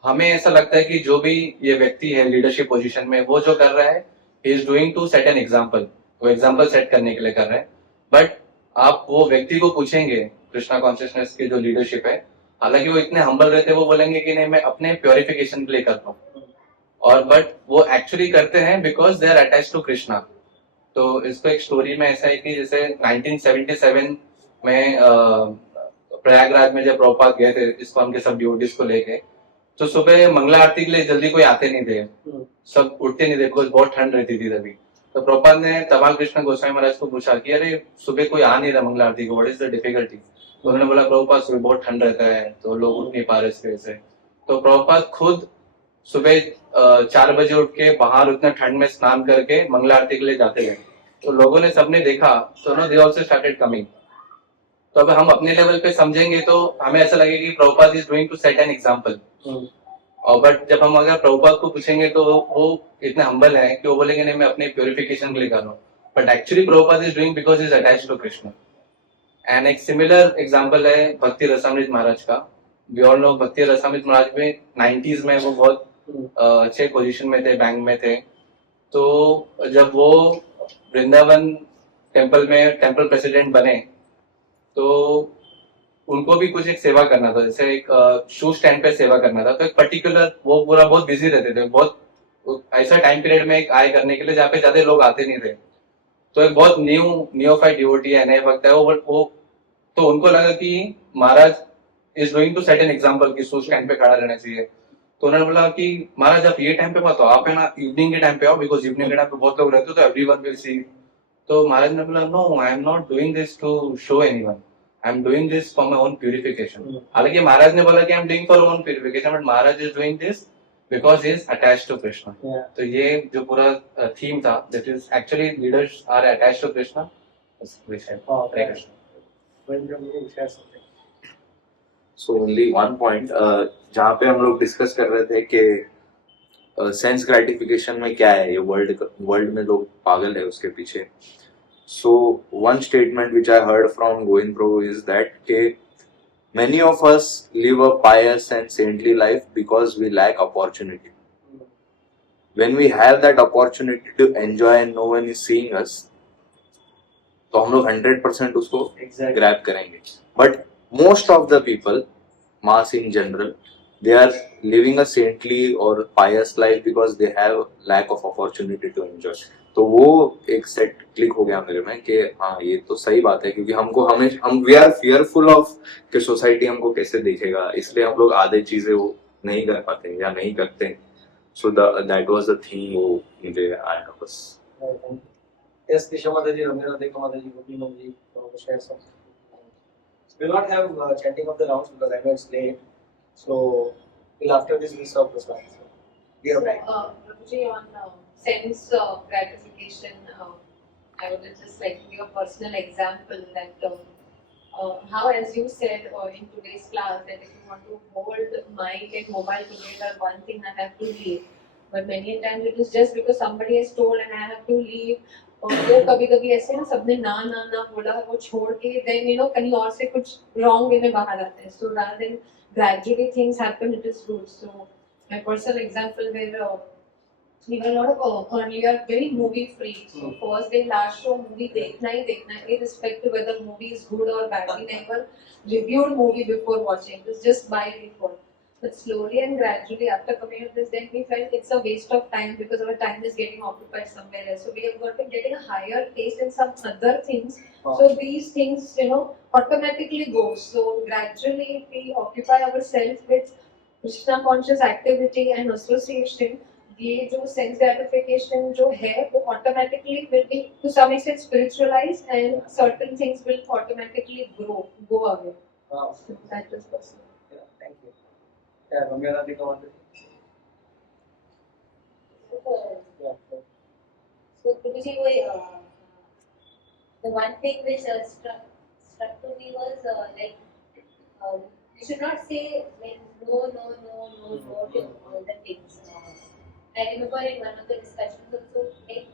हमें ऐसा लगता है कि जो भी ये व्यक्ति है लीडरशिप पोजीशन में, वो जो कर रहा है he is doing to set an example. वो एग्जाम्पल सेट करने के लिए कर रहे हैं. बट आप वो व्यक्ति को पूछेंगे कृष्णा कॉन्शियसनेस की जो लीडरशिप है, हालांकि वो इतने हम्बल रहते हैं, वो बोलेंगे कि नहीं मैं अपने प्योरिफिकेशन के लिए कर रहा हूँ. और बट वो एक्चुअली करते हैं because they are attached to Krishna. तो इसको एक स्टोरी में ऐसा है कि जैसे 1977 में प्रयागराज में जब प्रभुपाद गए थे इस्कॉन के सब डिवोटीज को लेके, तो सुबह मंगला आरती के लिए जल्दी कोई आते नहीं थे, सब उठते नहीं थे बिकॉज बहुत ठंड रहती थी तभी. तो प्रभुपाद ने तमाल कृष्ण गोस्वामी महाराज को पूछा कि अरे सुबह कोई आ नहीं रहा मंगला आरती को, व्हाट इज द डिफिकल्टी. तो उन्होंने बोला प्रभुपाद सुबह बहुत ठंड रहता है तो लोग उठ नहीं पा रहे इसकी वजह से. तो प्रभुपाद खुद सुबह 4 बजे उठ के बाहर उतना ठंड में स्नान करके मंगला आरती के लिए जाते गए. तो लोगों ने सबने देखा तो दे आल्सो स्टार्टेड कमिंग. तो अब हम अपने लेवल पे समझेंगे तो हमें ऐसा लगेगा कि Prabhupada is doing to set an example. और बट जब हम अगर प्रभुपाद को पूछेंगे तो वो इतने हम्बल है कि वो बोलेंगे नहीं मैं अपने प्योरिफिकेशन के लिए कर रहा हूँ. But actually Prabhupada is doing because is attached to Krishna. And एक सिमिलर एग्जांपल है भक्ति रसामृत महाराज का. वी ऑल नो भक्ति रसामृत महाराज में 90s में वो बहुत अच्छे पोजीशन में थे, बैंक में थे. तो जब वो वृंदावन टेम्पल में टेम्पल प्रेसिडेंट बने तो उनको भी कुछ एक सेवा करना था, जैसे एक शू स्टैंड पे सेवा करना था. तो एक पर्टिकुलर वो पूरा बहुत बिजी रहते थे, बहुत ऐसा टाइम पीरियड में एक आय करने के लिए जहाँ पे ज्यादा लोग आते नहीं थे. तो एक बहुत नियोफाइट डिवोटी है, नए भक्त है वो तो उनको लगा कि Maharaj is going to set an example कि उस टाइम पे खड़ा रहना चाहिए। तो उन्होंने बोला कि महाराज आप ये टाइम पे मत आओ, आप है ना इवनिंग के टाइम पे आओ, बिकॉज इवनिंग के टाइम पे बहुत लोग रहते हो तो एवरीवन विल सी। तो महाराज ने बोला no, I am not doing this to show anyone, I am doing this for my own purification. हालांकि महाराज ने बोला कि I am doing for own purification, but Maharaj is doing this because he is attached to Krishna. तो ये जो पूरा theme था, this is actually leaders are attached to Krishna. Hare Krishna. So only one point जहाँ पे हम लोग डिस्कस कर रहे थे कि सेंस ग्रेटिफिकेशन में क्या है, ये वर्ल्ड में लोग पागल है उसके पीछे। So one statement which I heard from Govind Prabhu is that के many of us live a pious and saintly life because we lack opportunity. When we have that opportunity to enjoy and no one is seeing us, तो हम लोग 100% उसको grab करेंगे. But most of the people, mass in general, they are living a saintly or pious life because they have lack of opportunity to enjoy. तो वो एक set click हो गया मेरे में कि हाँ ये तो सही बात है, क्योंकि हम वी आर फियरफुल ऑफ कि सोसाइटी हमको कैसे देखेगा, इसलिए हम लोग आधे चीजें वो नहीं कर पाते या नहीं करते। So that was the thing वो मुझे आया बस। Yes, Disha Mataji, Ramya Radhika Mataji, Gopi Mataji, share some. We'll not have chanting of the rounds because I know it's late. So, till after this, we'll stop the slides. We have time. Prabhuji, on sense gratification, I would just like to give a personal example that how, as you said in today's class, that if you want to hold mind and mobile together, one thing I have to leave. But many times it is just because somebody has told and I have to leave. और वो कभी-कभी ऐसे ना सबने ना बोला वो छोड़ के then you know कहीं और से कुछ wrong way में बाहर आते हैं. So rather than gradually things happen, it is good. So my personal example where we were not earlier very movie free. So first day last show movie देखना ही देखना है, irrespective whether movie is good or bad. We never reviewed movie before watching. It was just by default. But slowly and gradually, after coming up this, then we felt it's a waste of time because our time is getting occupied somewhere else. So we have got been getting a higher taste in some other things. Wow. So these things, you know, automatically go. So gradually, if we occupy ourselves with Krishna conscious activity and association, ये जो sense gratification जो है, वो automatically will be to some extent spiritualized, and certain things will automatically go away. Wow. So that is possible. Yeah, thank you. Yeah, Ramya Radhika Mataji. Yeah. So Prabhuji, the one thing which struck to me was you should not say like no to all the things. I remember in one of the discussions also, like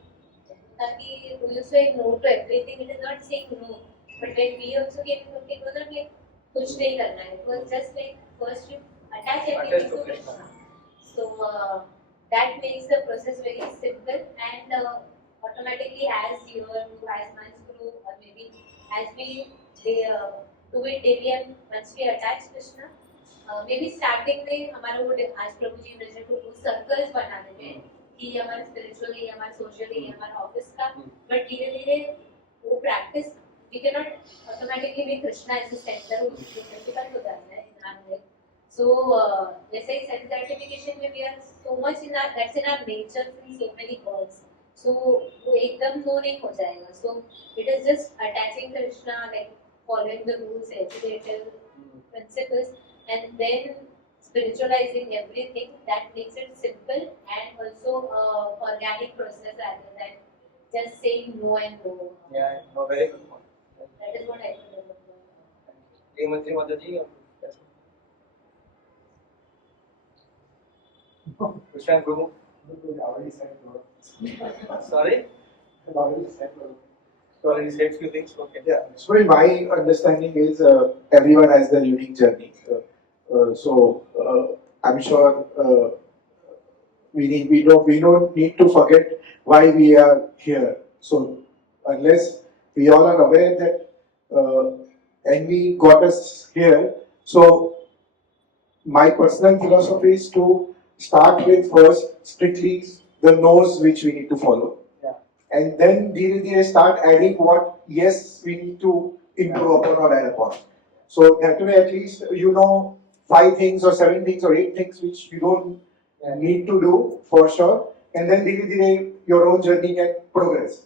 that we used to say no to everything. It is not saying no, but when we also came to it was not like kuch nahi karna hai. It was just like first you attach everything to Krishna. So that makes the process very simple, and automatically as months grow, or maybe as we do it daily, and once we attach Krishna, maybe starting में हमारा वो आज प्रभु जी ने जो वो circles बना देते हैं कि ये हमारा स्पिरिचुअल है, हमारा सोशल है, हमारा ऑफिस का, बट धीरे धीरे वो practice we cannot automatically make Krishna as a center, वो difficult हो जाता है in our life. So जैसे ही सेल्फ ग्रेटिफिकेशन में we are so much in our that's in our nature in so many words. So वो एकदम no नहीं हो जाएगा. So it is just attaching Krishna, like following the rules, educated principles, and then spiritualizing everything. That makes it simple and also organic process rather than just saying no and no. Yeah, no, very good point. That is what I feel. Srimati Mataji. Krishna Guru. Already said no. Sorry? Already said no. You already said few things. Okay. Yeah. So in my understanding is everyone has their unique journey. So I'm sure we don't need to forget why we are here. So unless we all are aware that envy got us here, so my personal philosophy is to start with first strictly the no's which we need to follow. Yeah. and then they start adding what yes we need to improve upon or add upon. So that way at least you know 5 things or 7 things or 8 things which you don't need to do for sure, and then your own journey can progress.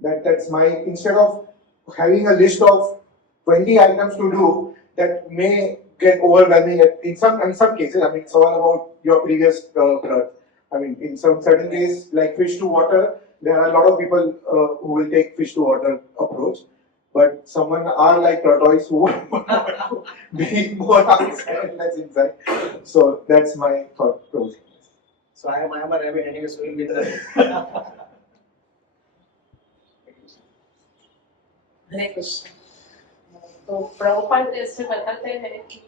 That's my, instead of having a list of 20 items to do that may get overwhelming in some cases. I mean, it's all about your previous birth. I mean, in some certain cases, like fish to water, there are a lot of people who will take fish to water approach. But someone are like tortoise who be more outside and less inside. So that's my thought process. So I am a rabbit anyway, so we'll be the हरे कृष्ण। तो प्रभुपाद ऐसे बताते हैं कि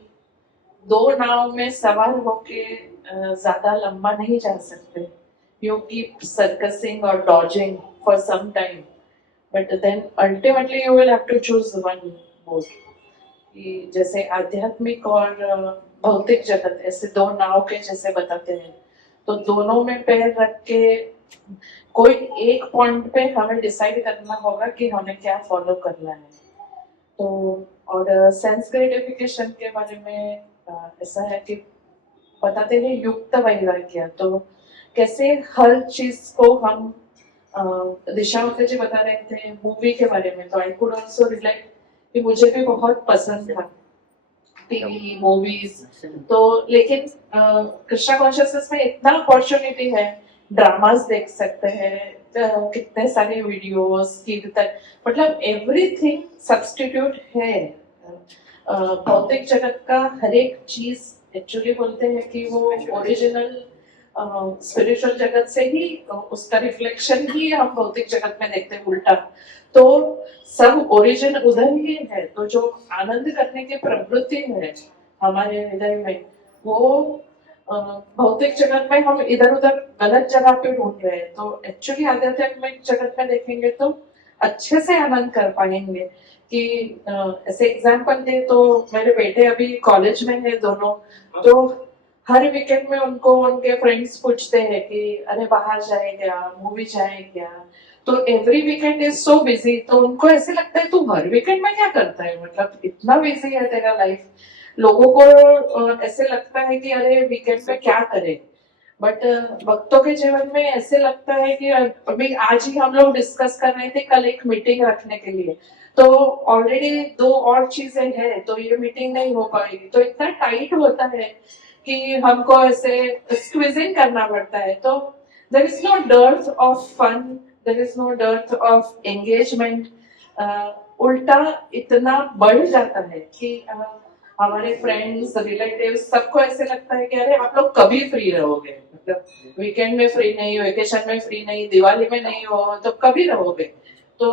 दो नाव में सवार होके ज्यादा लंबा नहीं जा सकते। You keep circusing or dodging for some time, but then ultimately you will have to choose one boat. कि जैसे आध्यात्मिक और भौतिक जगत ऐसे दो नाव के जैसे बताते हैं, तो दोनों में पैर रख के कोई एक पॉइंट पे हमें डिसाइड करना होगा कि हमें क्या फॉलो करना है। तो और सेंस ग्रेटिफिकेशन के बारे में ऐसा है कि बताते हैं युक्त वैराग्य, तो कैसे हर चीज को हम दिशा जी बता रहे थे मूवी के बारे में, तो आई कुड ऑल्सो रिलेट कि मुझे भी बहुत पसंद था टीवी मूवीज। तो लेकिन कृष्णा कॉन्शियसनेस में इतना अपॉर्चुनिटी है, ड्रामास देख सकते हैं, कितने सारे वीडियोस कीर्तन, मतलब एवरीथिंग सब्स्टिट्यूट है। भौतिक जगत का हर एक चीज एक्चुअली बोलते हैं कि वो ओरिजिनल स्पिरिचुअल जगत से ही उसका रिफ्लेक्शन ही हम भौतिक जगत में देखते हैं उल्टा। तो सब ओरिजिन उधर ही है। तो जो आनंद करने की प्रवृत्ति है हमारे हृदय में, वो भौतिक जगत में हम इधर उधर गलत जगह पे ढूंढ रहे हैं। तो एक्चुअली आध्यात्मिक जगत में देखेंगे तो अच्छे से आनंद कर पाएंगे। कि ऐसे एग्जाम्पल दे तो मेरे बेटे अभी कॉलेज में है दोनों, तो हर वीकेंड में उनको उनके फ्रेंड्स पूछते हैं कि अरे बाहर जाए क्या, मूवी जाए क्या। तो every weekend is so busy, तो उनको ऐसे लगता है तू हर वीकेंड में क्या करता है, मतलब इतना बिजी है तेरा लाइफ। लोगों को ऐसे लगता है कि अरे वीकेंड में क्या करें, बट भक्तों के जीवन में ऐसे लगता है कि अभी आज ही हम लोग डिस्कस कर रहे थे कल एक मीटिंग रखने के लिए, तो ऑलरेडी 2 और चीजें हैं, तो ये मीटिंग नहीं हो पाएगी। तो इतना टाइट होता है कि हमको ऐसे स्क्वीजिंग करना पड़ता है। तो there is no dearth of fun, there is no dearth of engagement. उल्टा इतना बढ़ जाता है कि हमारे फ्रेंड्स रिलेटिव्स सबको ऐसे लगता है कि अरे आप लोग कभी फ्री रहोगे, मतलब वीकेंड में फ्री नहीं, वेकेशन में फ्री नहीं, दिवाली में नहीं हो तो कभी रहोगे। तो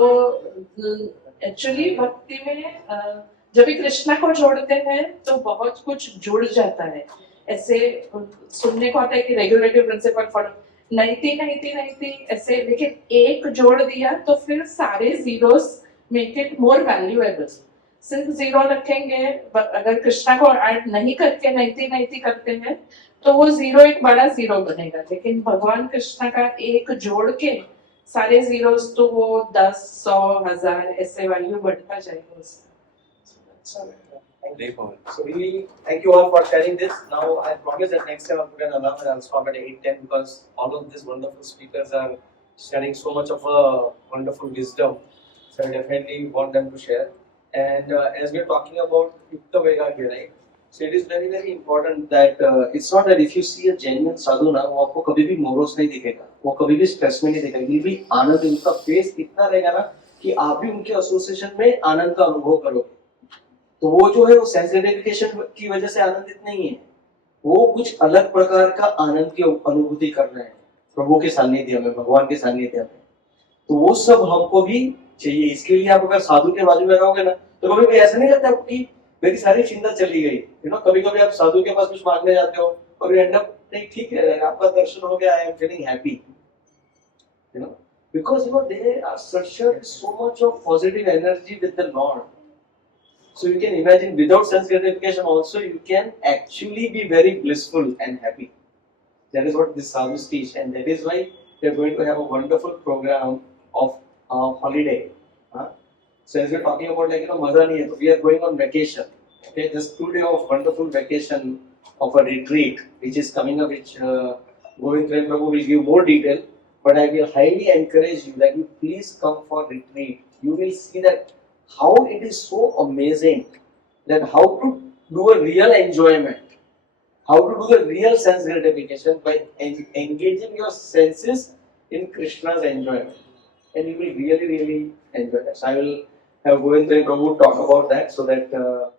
एक्चुअली भक्ति में जब भी कृष्णा को जोड़ते हैं तो बहुत कुछ जुड़ जाता है। ऐसे सुनने को आता है कि रेगुलेटरी प्रिंसिपल फॉलो नहीं ऐसे, लेकिन एक जोड़ दिया तो फिर सारे zeros make it more valuable. सिर्फ जीरो रखेंगे, अगर कृष्णा को ऐड नहीं करके नहीं करते हैं तो वो जीरो एक बड़ा जीरो बनेगा, लेकिन भगवान कृष्णा का एक जोड़ के सारे जीरोस तो वो 10, 100, 1000 ऐसे वैल्यू बढ़ता जाएगा उसका। So really, thank you all for sharing this. Now I promise that next time I'll put an alarm and I'll stop at 8:10 because all of these wonderful speakers are sharing so much of a wonderful wisdom. So I definitely want them to share. And as we're talking about Yukta Vairagya, right? So it is very very important that it's not that if you see a genuine sadhu ना, वो आपको कभी भी morose नहीं दिखेगा, वो कभी भी स्ट्रेस में नहीं दिखेगा, ये भी आनंद, उनका फेस इतना रहेगा ना कि आप भी उनके एसोसिएशन में आनंद का अनुभव करोगे। तो वो जो है वो सेंस ग्रेटिफिकेशन की वजह से आनंदित नहीं है, वो कुछ अलग प्रकार का आनंद की अनुभूति कर रहे हैं प्रभु के सानिध्य में, भगवान के सानिध्य में। तो वो सब हमको भी चाहिए। इसके लिए आप अगर साधु के बाजू में रहोगे ना तो कभी भी ऐसा नहीं लगता कि मेरी सारी चिंता चली गई। कभी कभी आप साधु के पास कुछ मांगने जाते हो और एंड अप नहीं, ठीक है आपका दर्शन हो गया, I am feeling happy, because they are structured with so much of positive energy with the Lord. So you can imagine without sense gratification also you can actually be very blissful and happy. That is what this sadhus teach, and that is why we are going to have a wonderful program of holiday. Huh? So as we're talking about like maza nahi hai, so we are going on vacation. Okay, just 2 days of wonderful vacation of a retreat which is coming up, which Govind Prem Prabhu will give more detail. But I will highly encourage you that you please come for retreat. You will see that how it is so amazing, that how to do a real enjoyment, how to do the real sense gratification by engaging your senses in Krishna's enjoyment, and you will really enjoy that. So I will have Govind Prabhu talk about that, so that